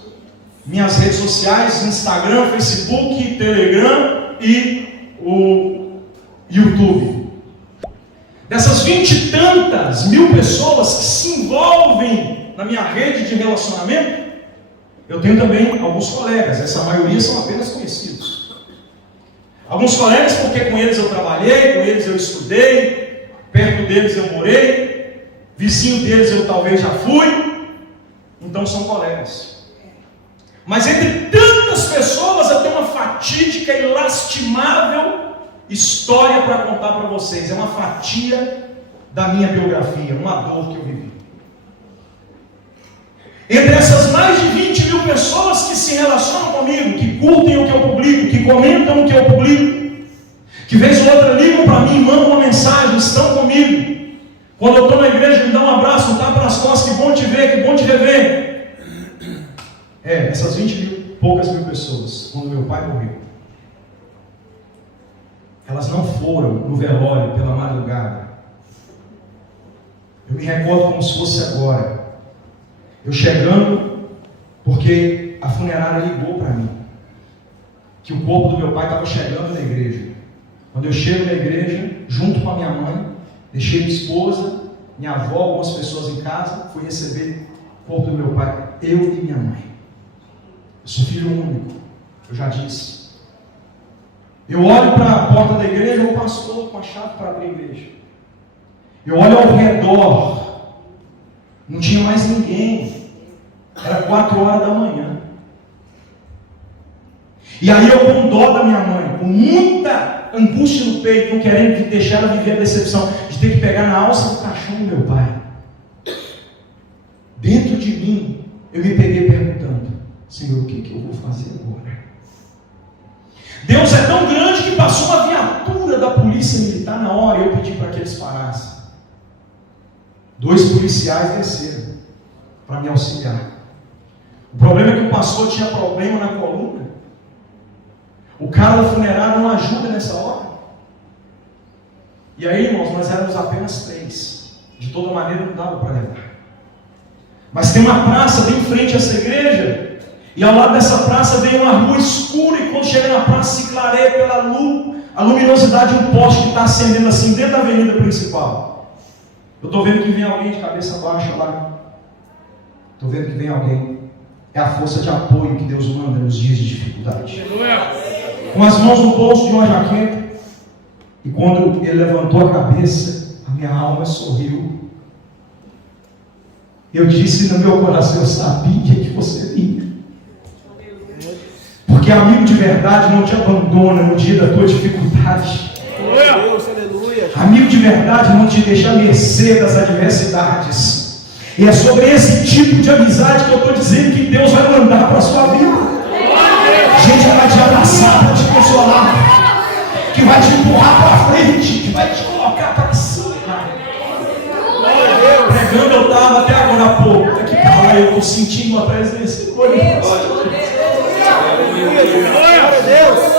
minhas redes sociais, Instagram, Facebook, Telegram e o YouTube. Dessas 20 e tantas mil pessoas que se envolvem na minha rede de relacionamento, eu tenho também alguns colegas, essa maioria são apenas conhecidos. Alguns colegas porque com eles eu trabalhei, com eles eu estudei, perto deles eu morei, vizinho deles eu talvez já fui, então são colegas. Mas entre tantas pessoas eu tenho uma fatídica e lastimável história para contar para vocês. É uma fatia da minha biografia, uma dor que eu vivi. Entre essas mais de 20 mil pessoas que se relacionam comigo, que curtem o que eu publico, que comentam o que eu publico, que vez ou outra ligam para mim, mandam uma mensagem, estão comigo. Quando eu estou na igreja, me dá um abraço, um tapa nas costas, que bom te ver, que bom te rever. Essas 20 mil, poucas mil pessoas, quando meu pai morreu, elas não foram no velório pela madrugada. Eu me recordo como se fosse agora. Eu chegando, porque a funerária ligou para mim, que o corpo do meu pai estava chegando na igreja. Quando eu chego na igreja, junto com a minha mãe, deixei minha esposa, minha avó, algumas pessoas em casa, fui receber o corpo do meu pai, eu e minha mãe. Eu sou filho único, eu já disse. Eu olho para a porta da igreja, o pastor com a chave para abrir a igreja. Eu olho ao redor, não tinha mais ninguém. Era 4 horas da manhã. E aí eu com dó da minha mãe, com muita angústia no peito, não querendo deixar ela viver a decepção de ter que pegar na alça do caixão do meu pai. Dentro de mim, eu me peguei perguntando: Senhor, o que eu vou fazer agora? Deus é tão grande que passou uma viatura da polícia militar na hora e eu pedi para que eles parassem. 2 policiais desceram para me auxiliar. O problema é que o pastor tinha problema na coluna. O cara da funerária não ajuda nessa hora. E aí, irmãos, nós éramos apenas 3. De toda maneira não dava para levar. Mas tem uma praça bem em frente a essa igreja. E ao lado dessa praça vem uma rua escura. E quando chega na praça se clareia pela luz, a luminosidade de um poste que está acendendo assim dentro da avenida principal. Eu estou vendo que vem alguém de cabeça baixa lá. Estou vendo que vem alguém. É a força de apoio que Deus manda nos dias de dificuldade. Com as mãos no bolso de uma jaqueta. E quando ele levantou a cabeça, a minha alma sorriu. Eu disse no meu coração: eu sabia que você vinha. Porque amigo de verdade não te abandona no dia da tua dificuldade. Amigo de verdade não te deixa à mercê das adversidades. E é sobre esse tipo de amizade que eu estou dizendo que Deus vai mandar para a sua vida. Gente que vai te abraçar, para te consolar, que vai te empurrar para frente, que vai te colocar para cima. Pregando eu estava até agora há pouco. Aqui para lá eu estou sentindo uma presença. Glória a Deus.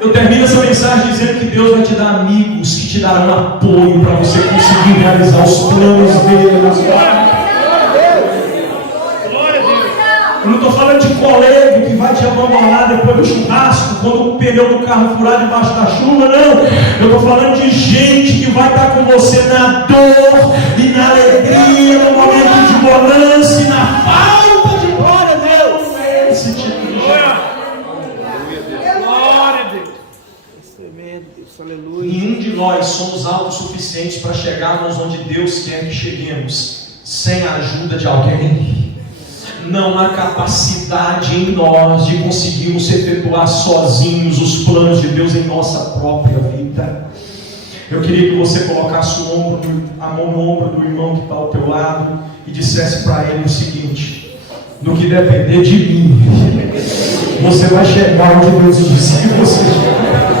Eu termino essa mensagem dizendo que Deus vai te dar amigos que te darão apoio para você conseguir realizar os planos dele. Eu não estou falando de colega que vai te abandonar depois do churrasco, quando o pneu do carro furar debaixo da chuva, não. Eu estou falando de gente que vai estar com você na dor e na alegria, no momento de bonança e na falta de glória a Deus. É esse tipo de gente. Nenhum de nós somos autossuficientes para chegarmos onde Deus quer que cheguemos sem a ajuda de alguém. Não há capacidade em nós de conseguirmos efetuar sozinhos os planos de Deus em nossa própria vida. Eu queria que você colocasse a mão no ombro do irmão que está ao teu lado e dissesse para ele o seguinte: no que depender de mim, você vai chegar onde Deus disse que você chega.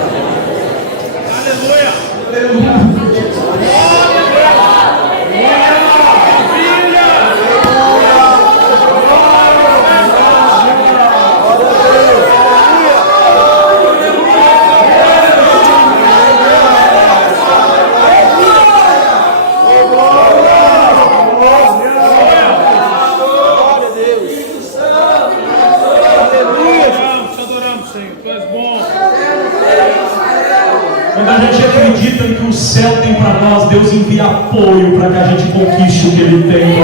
Quando a gente acredita no que o céu tem para nós, Deus envia apoio para que a gente conquiste o que Ele tem.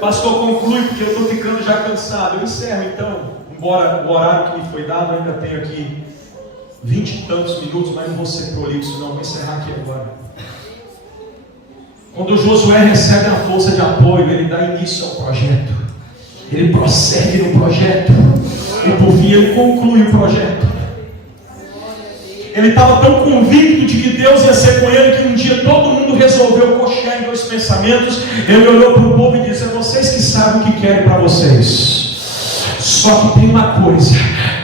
Pastor, conclui, porque eu estou ficando já cansado. Eu encerro então, embora o horário que me foi dado, eu ainda tenho aqui 20 e tantos minutos, mas não vou ser prolixo não, vou encerrar aqui agora. Quando Josué recebe a força de apoio, ele dá início ao projeto, ele prossegue no projeto, e por fim ele conclui o projeto. Ele estava tão convicto de que Deus ia ser com ele, que um dia todo mundo resolveu coxar em dois pensamentos. Ele olhou para o povo e disse: é vocês que sabem o que querem para vocês. Só que tem uma coisa: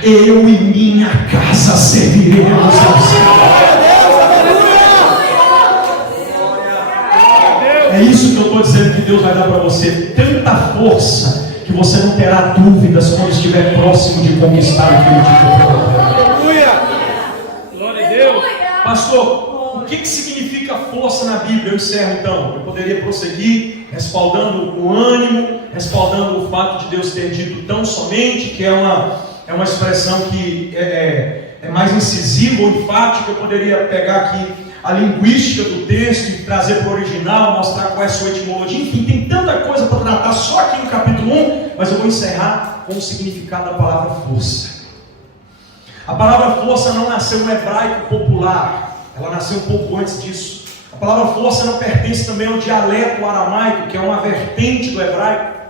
eu e minha casa serviremos ao Senhor. É isso que eu estou dizendo que Deus vai dar para você. Tanta força que você não terá dúvidas quando estiver próximo de conquistar o que Ele te propõe. Glória a Deus. Pastor, o que significa força na Bíblia? Eu encerro então. Eu poderia prosseguir respaldando o ânimo, respaldando o fato de Deus ter dito tão somente, que é uma expressão que é mais incisiva ou enfática. Eu poderia pegar aqui a linguística do texto e trazer para o original, mostrar qual é a sua etimologia. Enfim, tem tanta coisa para tratar só aqui no capítulo 1, mas eu vou encerrar com o significado da palavra força. A palavra força não nasceu no hebraico popular, ela nasceu um pouco antes disso. A palavra força não pertence também ao dialeto aramaico, que é uma vertente do hebraico.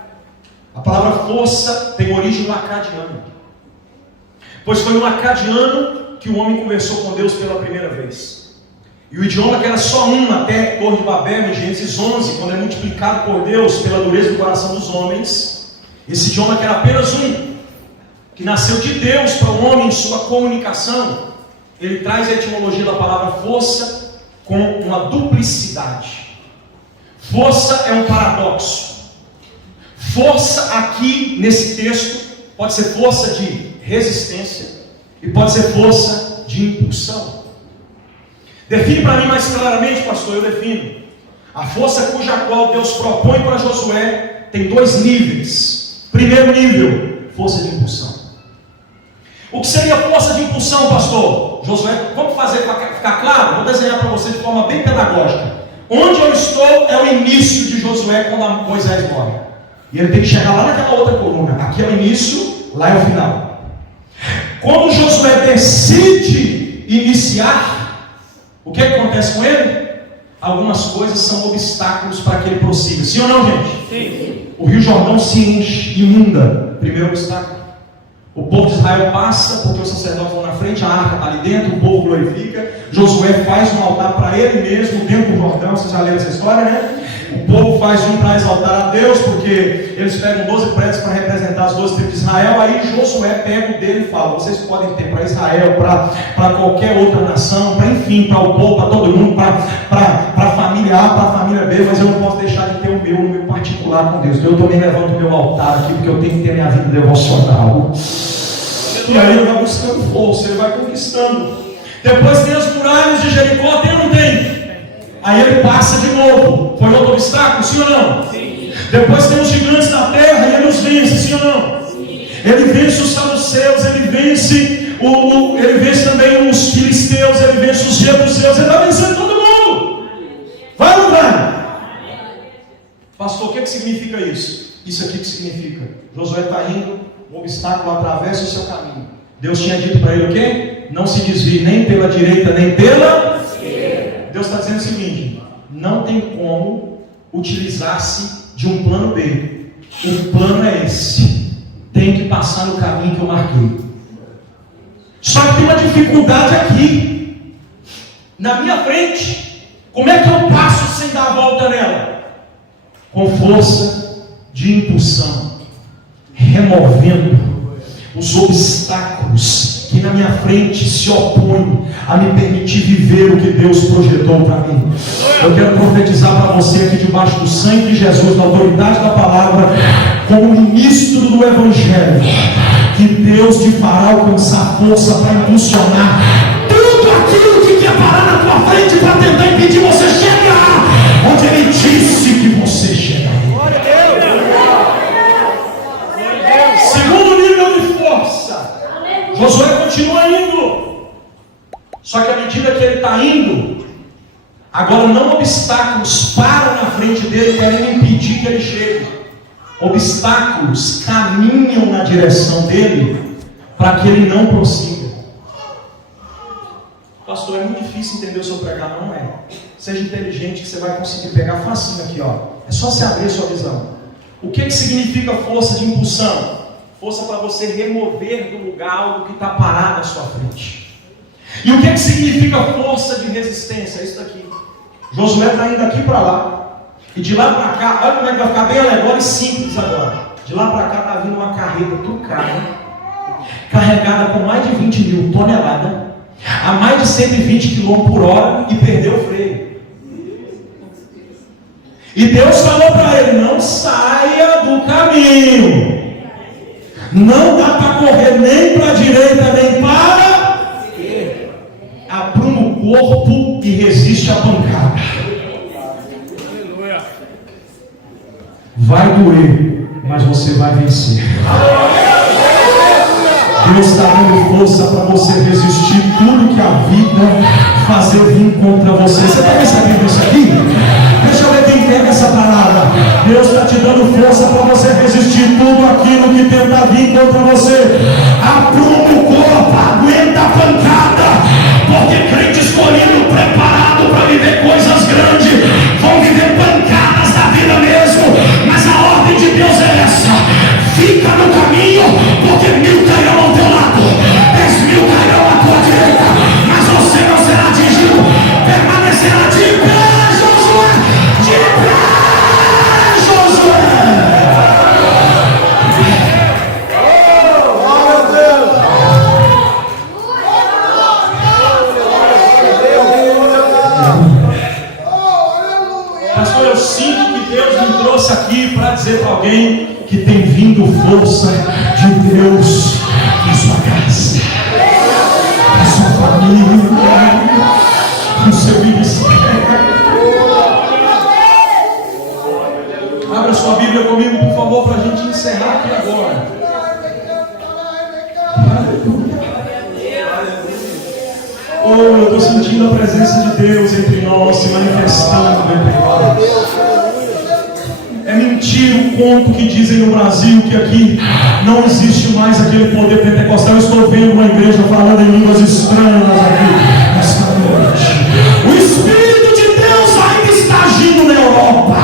A palavra força tem origem no acadiano, pois foi no acadiano que o homem conversou com Deus pela primeira vez. E o idioma que era só um até Torre de Babel, em Gênesis 11, quando é multiplicado por Deus pela dureza do coração dos homens, esse idioma que era apenas um, que nasceu de Deus para o homem em sua comunicação, ele traz a etimologia da palavra força com uma duplicidade. Força é um paradoxo. Força aqui nesse texto pode ser força de resistência e pode ser força de impulsão. Define para mim mais claramente, pastor. Eu defino. A força cuja qual Deus propõe para Josué tem dois níveis. Primeiro nível, força de impulsão. O que seria força de impulsão, pastor? Josué, vamos fazer para ficar claro? Vou desenhar para você de forma bem pedagógica. Onde eu estou é o início de Josué quando Moisés morre. E ele tem que chegar lá naquela outra coluna. Aqui é o início, lá é o final. Quando Josué decide iniciar, o que acontece com ele? Algumas coisas são obstáculos para que ele prossiga. Sim ou não, gente? Sim. O Rio Jordão se enche, inunda. Primeiro obstáculo. O povo de Israel passa, porque os sacerdotes vão na frente, a arca está ali dentro, o povo glorifica. Josué faz um altar para ele mesmo, dentro do Jordão. Vocês já leram essa história, né? O povo faz um para exaltar a Deus, porque eles pegam 12 prédios para representar as 12 tribos de Israel. Aí Josué pega o dele e fala: vocês podem ter para Israel, para qualquer outra nação, para enfim, para o povo, para todo mundo, para a família A, para a família B, mas eu não posso deixar de ter o meu particular com Deus. Eu também levanto o meu altar aqui, porque eu tenho que ter minha vida devocional. E aí ele vai buscando força, ele vai conquistando. Depois tem as muralhas de Jericó, tem ou não tem? Aí ele passa de novo. Foi outro obstáculo, sim ou não? Sim. Depois tem os gigantes da terra e ele os vence, sim ou não? Sim. Ele vence os saduceus, ele vence também os filisteus, ele vence os jebuseus, ele vai vencendo todo mundo. Vai ou não vai? Pastor, o que significa isso? Isso aqui que significa: Josué está indo, um obstáculo atravessa o seu caminho. Deus tinha dito para ele o quê? Não se desvie nem pela direita nem pela esquerda. Deus está dizendo o seguinte: não tem como utilizar-se de um plano B. O plano é esse. Tem que passar no caminho que eu marquei. Só que tem uma dificuldade aqui. Na minha frente. Como é que eu passo sem dar a volta nela? Com força de impulsão. Removendo os obstáculos que na minha frente se opõem a me permitir viver o que Deus projetou para mim. Eu quero profetizar para você aqui debaixo do sangue de Jesus, na autoridade da palavra, como ministro do Evangelho, que Deus te fará alcançar força para impulsionar tudo aquilo que quer parar na tua frente para tentar impedir você chegar onde Ele disse que você chegaria. Segundo nível de força, Josué Só que à medida que ele está indo, agora não obstáculos param na frente dele, querem impedir que ele chegue. Obstáculos caminham na direção dele para que ele não prossiga. Pastor, é muito difícil entender o seu pregar, não é? Seja inteligente que você vai conseguir pegar facinho aqui, ó. É só você abrir a sua visão. O que significa força de impulsão? Força para você remover do lugar algo que está parado à sua frente. E o que significa força de resistência? É isso daqui. Josué está indo daqui para lá. E de lá para cá, olha como é que vai ficar bem alegórico e simples agora. De lá para cá está vindo uma carreta trucada, carregada com mais de 20.000 toneladas, a mais de 120 km por hora e perdeu o freio. E Deus falou para ele: não saia do caminho. Não dá para correr nem para a direita nem para. Apruma o corpo e resiste à pancada. Vai doer, mas você vai vencer. Deus está dando força para você resistir tudo que a vida fazer vir contra você. Você está percebendo isso aqui? Deixa eu ver quem pega essa palavra. Deus está te dando força para você resistir tudo aquilo que tenta vir contra você. Apruma o corpo, aguenta a pancada, porque crente escolhido, preparado para viver coisas grandes, vão viver pancadas da vida mesmo. Mas a ordem de Deus é essa: fica no caminho, porque 1000 cairão ao teu lado, 10.000 cairão à tua direita, mas você não será atingido. Permanecerá de pé, Josué, de pé, Josué. Pastor, eu sinto que Deus me trouxe aqui para dizer para alguém que tem vindo força de Deus na sua casa, na sua família, no seu ministério. Abra sua Bíblia comigo, por favor, para a gente encerrar aqui agora. Oh, eu estou sentindo a presença de Deus entre nós, se manifestando entre nós. É mentira o conto que dizem no Brasil que aqui não existe mais aquele poder pentecostal. Eu estou vendo uma igreja falando em línguas estranhas aqui nesta noite. O Espírito de Deus ainda está agindo na Europa.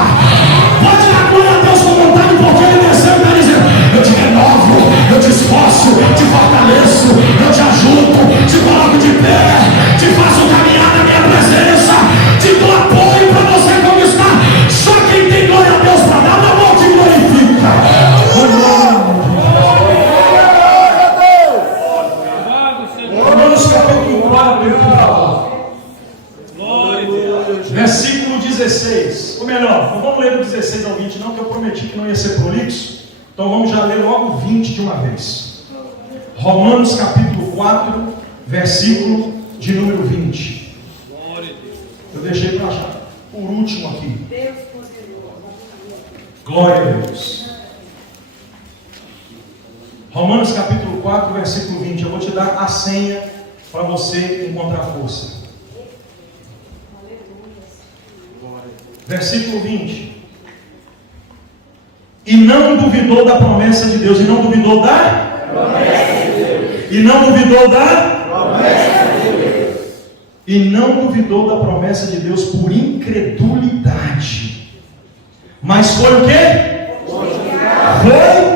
Pode dar glória a Deus com vontade, porque Ele desceu e está dizendo: eu te renovo, eu te esforço, te fortaleço, eu te ajudo, te coloco de pé, te faço caminhar na minha presença, te dou apoio para você conquistar. Só quem tem glória a Deus para dar, na mão te glorifica. Romanos capítulo 4, versículo 16. Ou melhor, não vamos ler do 16 ao 20 não, que eu prometi que não ia ser prolixo. Então vamos já ler logo o 20 de uma vez. Romanos capítulo 4, versículo de número 20. Eu deixei para achar por último aqui. Glória a Deus. Romanos capítulo 4, versículo 20. Eu vou te dar a senha para você encontrar força. Versículo 20. E não duvidou da promessa de Deus. E não duvidou da promessa de Deus. E não duvidou da promessa de Deus. E não duvidou da promessa de Deus por incredulidade. Mas foi o quê? Foi?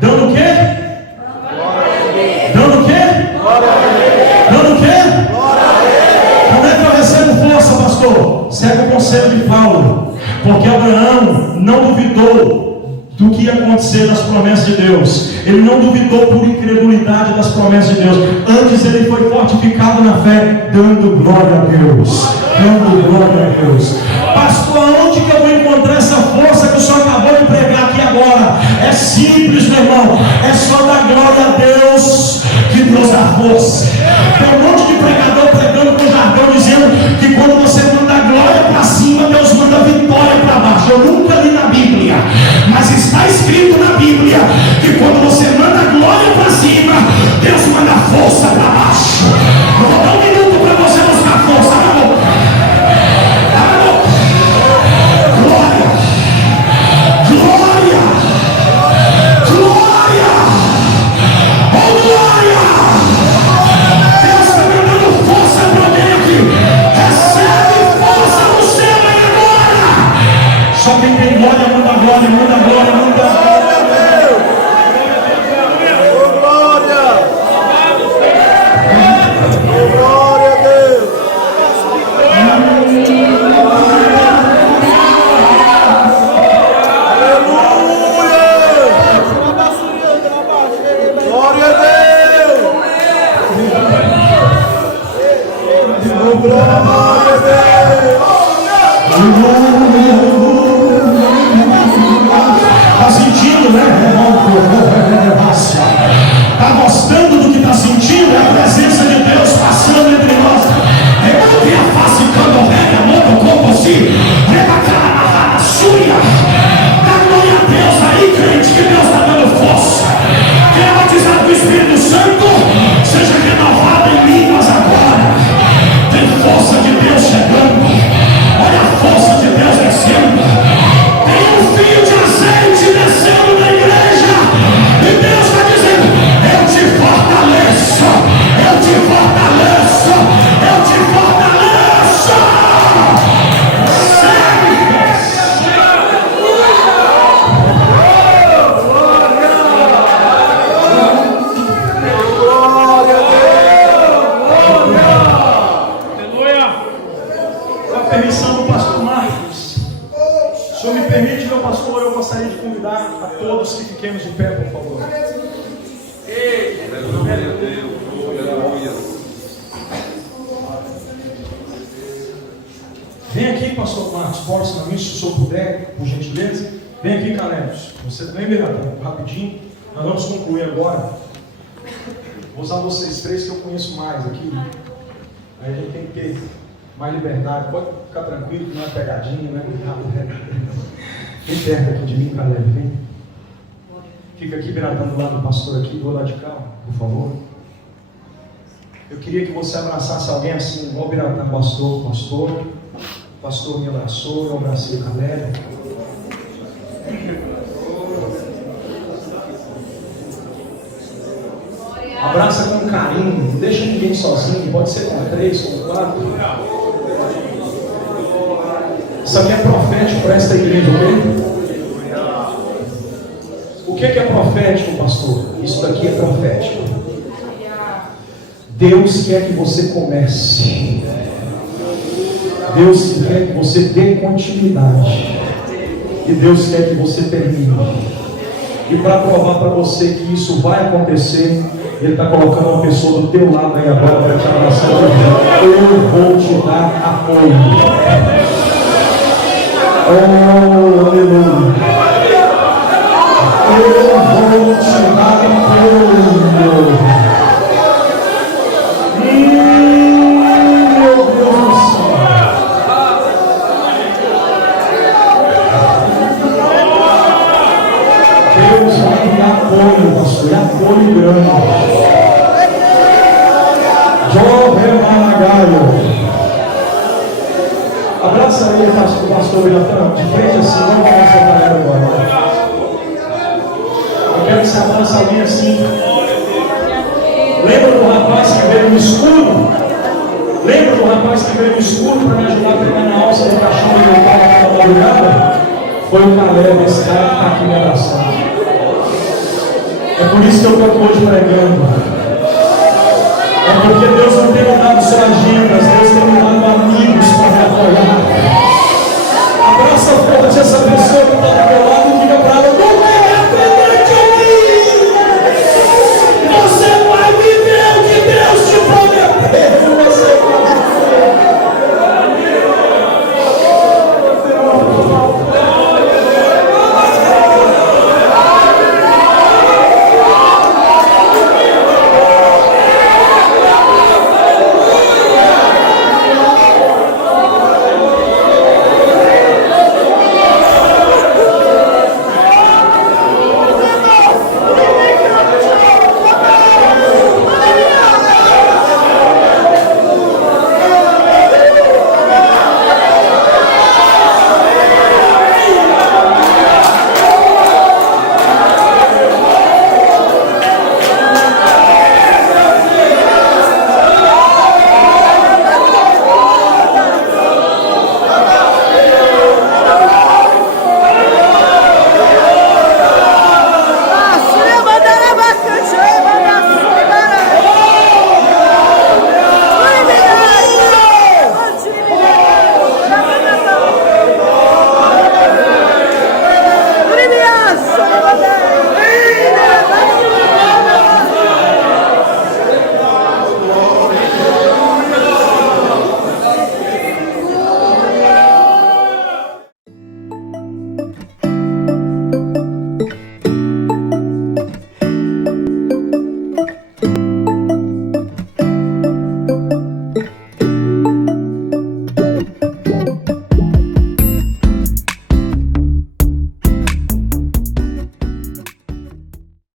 Dando o quê? Dando o quê? Dando o quê? Como é que eu recebo força, pastor? Segue o conselho de Paulo. Porque Abraão não duvidou do que ia acontecer das promessas de Deus. Ele não duvidou por incredulidade das promessas de Deus. Antes ele foi fortificado na fé, dando glória a Deus. Dando glória a Deus. Pastor, onde que eu vou encontrar essa força que o senhor acabou de pregar aqui agora? É simples, meu irmão. É só dar glória a Deus, que Deus dá força. Tem um monte de pregador pregando com jargão, dizendo que quando você manda glória para cima, Deus manda vitória para baixo. Eu nunca li na Bíblia, mas está escrito na Bíblia que quando você manda glória manda glória, manda glória, manda glória. Oh, glória! Oh, glória a Deus! Glória a Deus! Oh, glória a Deus! Está sentindo, né? Está gostando do que está sentindo? É a presença de Deus passando entre nós. Remove a face quando rega, moto como se rebacar na rara suia. Dá glória a Deus aí, crente, que Deus está dando força. Quem é batizado do Espírito Santo, seja renovado em línguas agora. Tem força de Deus chegando. Olha a força de Deus descendo. Tem um fio de azeite descendo na igreja. E Deus está dizendo: eu te fortaleço. Eu te fortaleço. Eu te fortaleço. Segue. Com a permissão do pastor Marcos, o senhor me permite, meu pastor, eu gostaria de convidar a todos que fiquemos de pé, por favor. Vem aqui, pastor Marcos, próximo se o senhor puder, por gentileza. Vem aqui, Calebs. Você também, vereador, rapidinho. Nós vamos concluir agora. Vou usar vocês três que eu conheço mais aqui. Aí a gente tem que ter mais liberdade. Pode ficar tranquilo, não é pegadinha, não é nada. Vem perto aqui de mim, Caleb, vem. Fica aqui bradando do lado do pastor aqui, do lado de cá, por favor. Eu queria que você abraçasse alguém assim, igual Biratã, pastor. O pastor me abraçou, eu abracei o Caleb. Abraça com carinho, não deixa ninguém sozinho, pode ser com 3, com 4. Isso aqui é profético para esta igreja, ok? O que é profético, pastor? Isso daqui é profético. Deus quer que você comece. Deus quer que você dê continuidade. E Deus quer que você termine. E para provar para você que isso vai acontecer, Ele está colocando uma pessoa do teu lado aí agora para te abraçar. Eu vou te dar apoio. Oh, aleluia. Eu vou te dar apoio. Meu Deus do céu. Deus vai me dar apoio, pastor. Apoio grande. Abraça aí, pastor Biratã, de frente assim, vamos abraçar a galera agora. Eu quero que você abraça alguém assim. Lembra do rapaz que veio no escuro? Lembra do rapaz que veio no escuro para me ajudar a pegar na alça do caixão e voltar na madrugada? Foi o Caleb, esse cara que está aqui me abraçando. É por isso que eu estou hoje pregando. É porque Deus não tem me dado só agendas, Deus tem me dado amigos para me apoiar. Abraça forte essa pessoa que está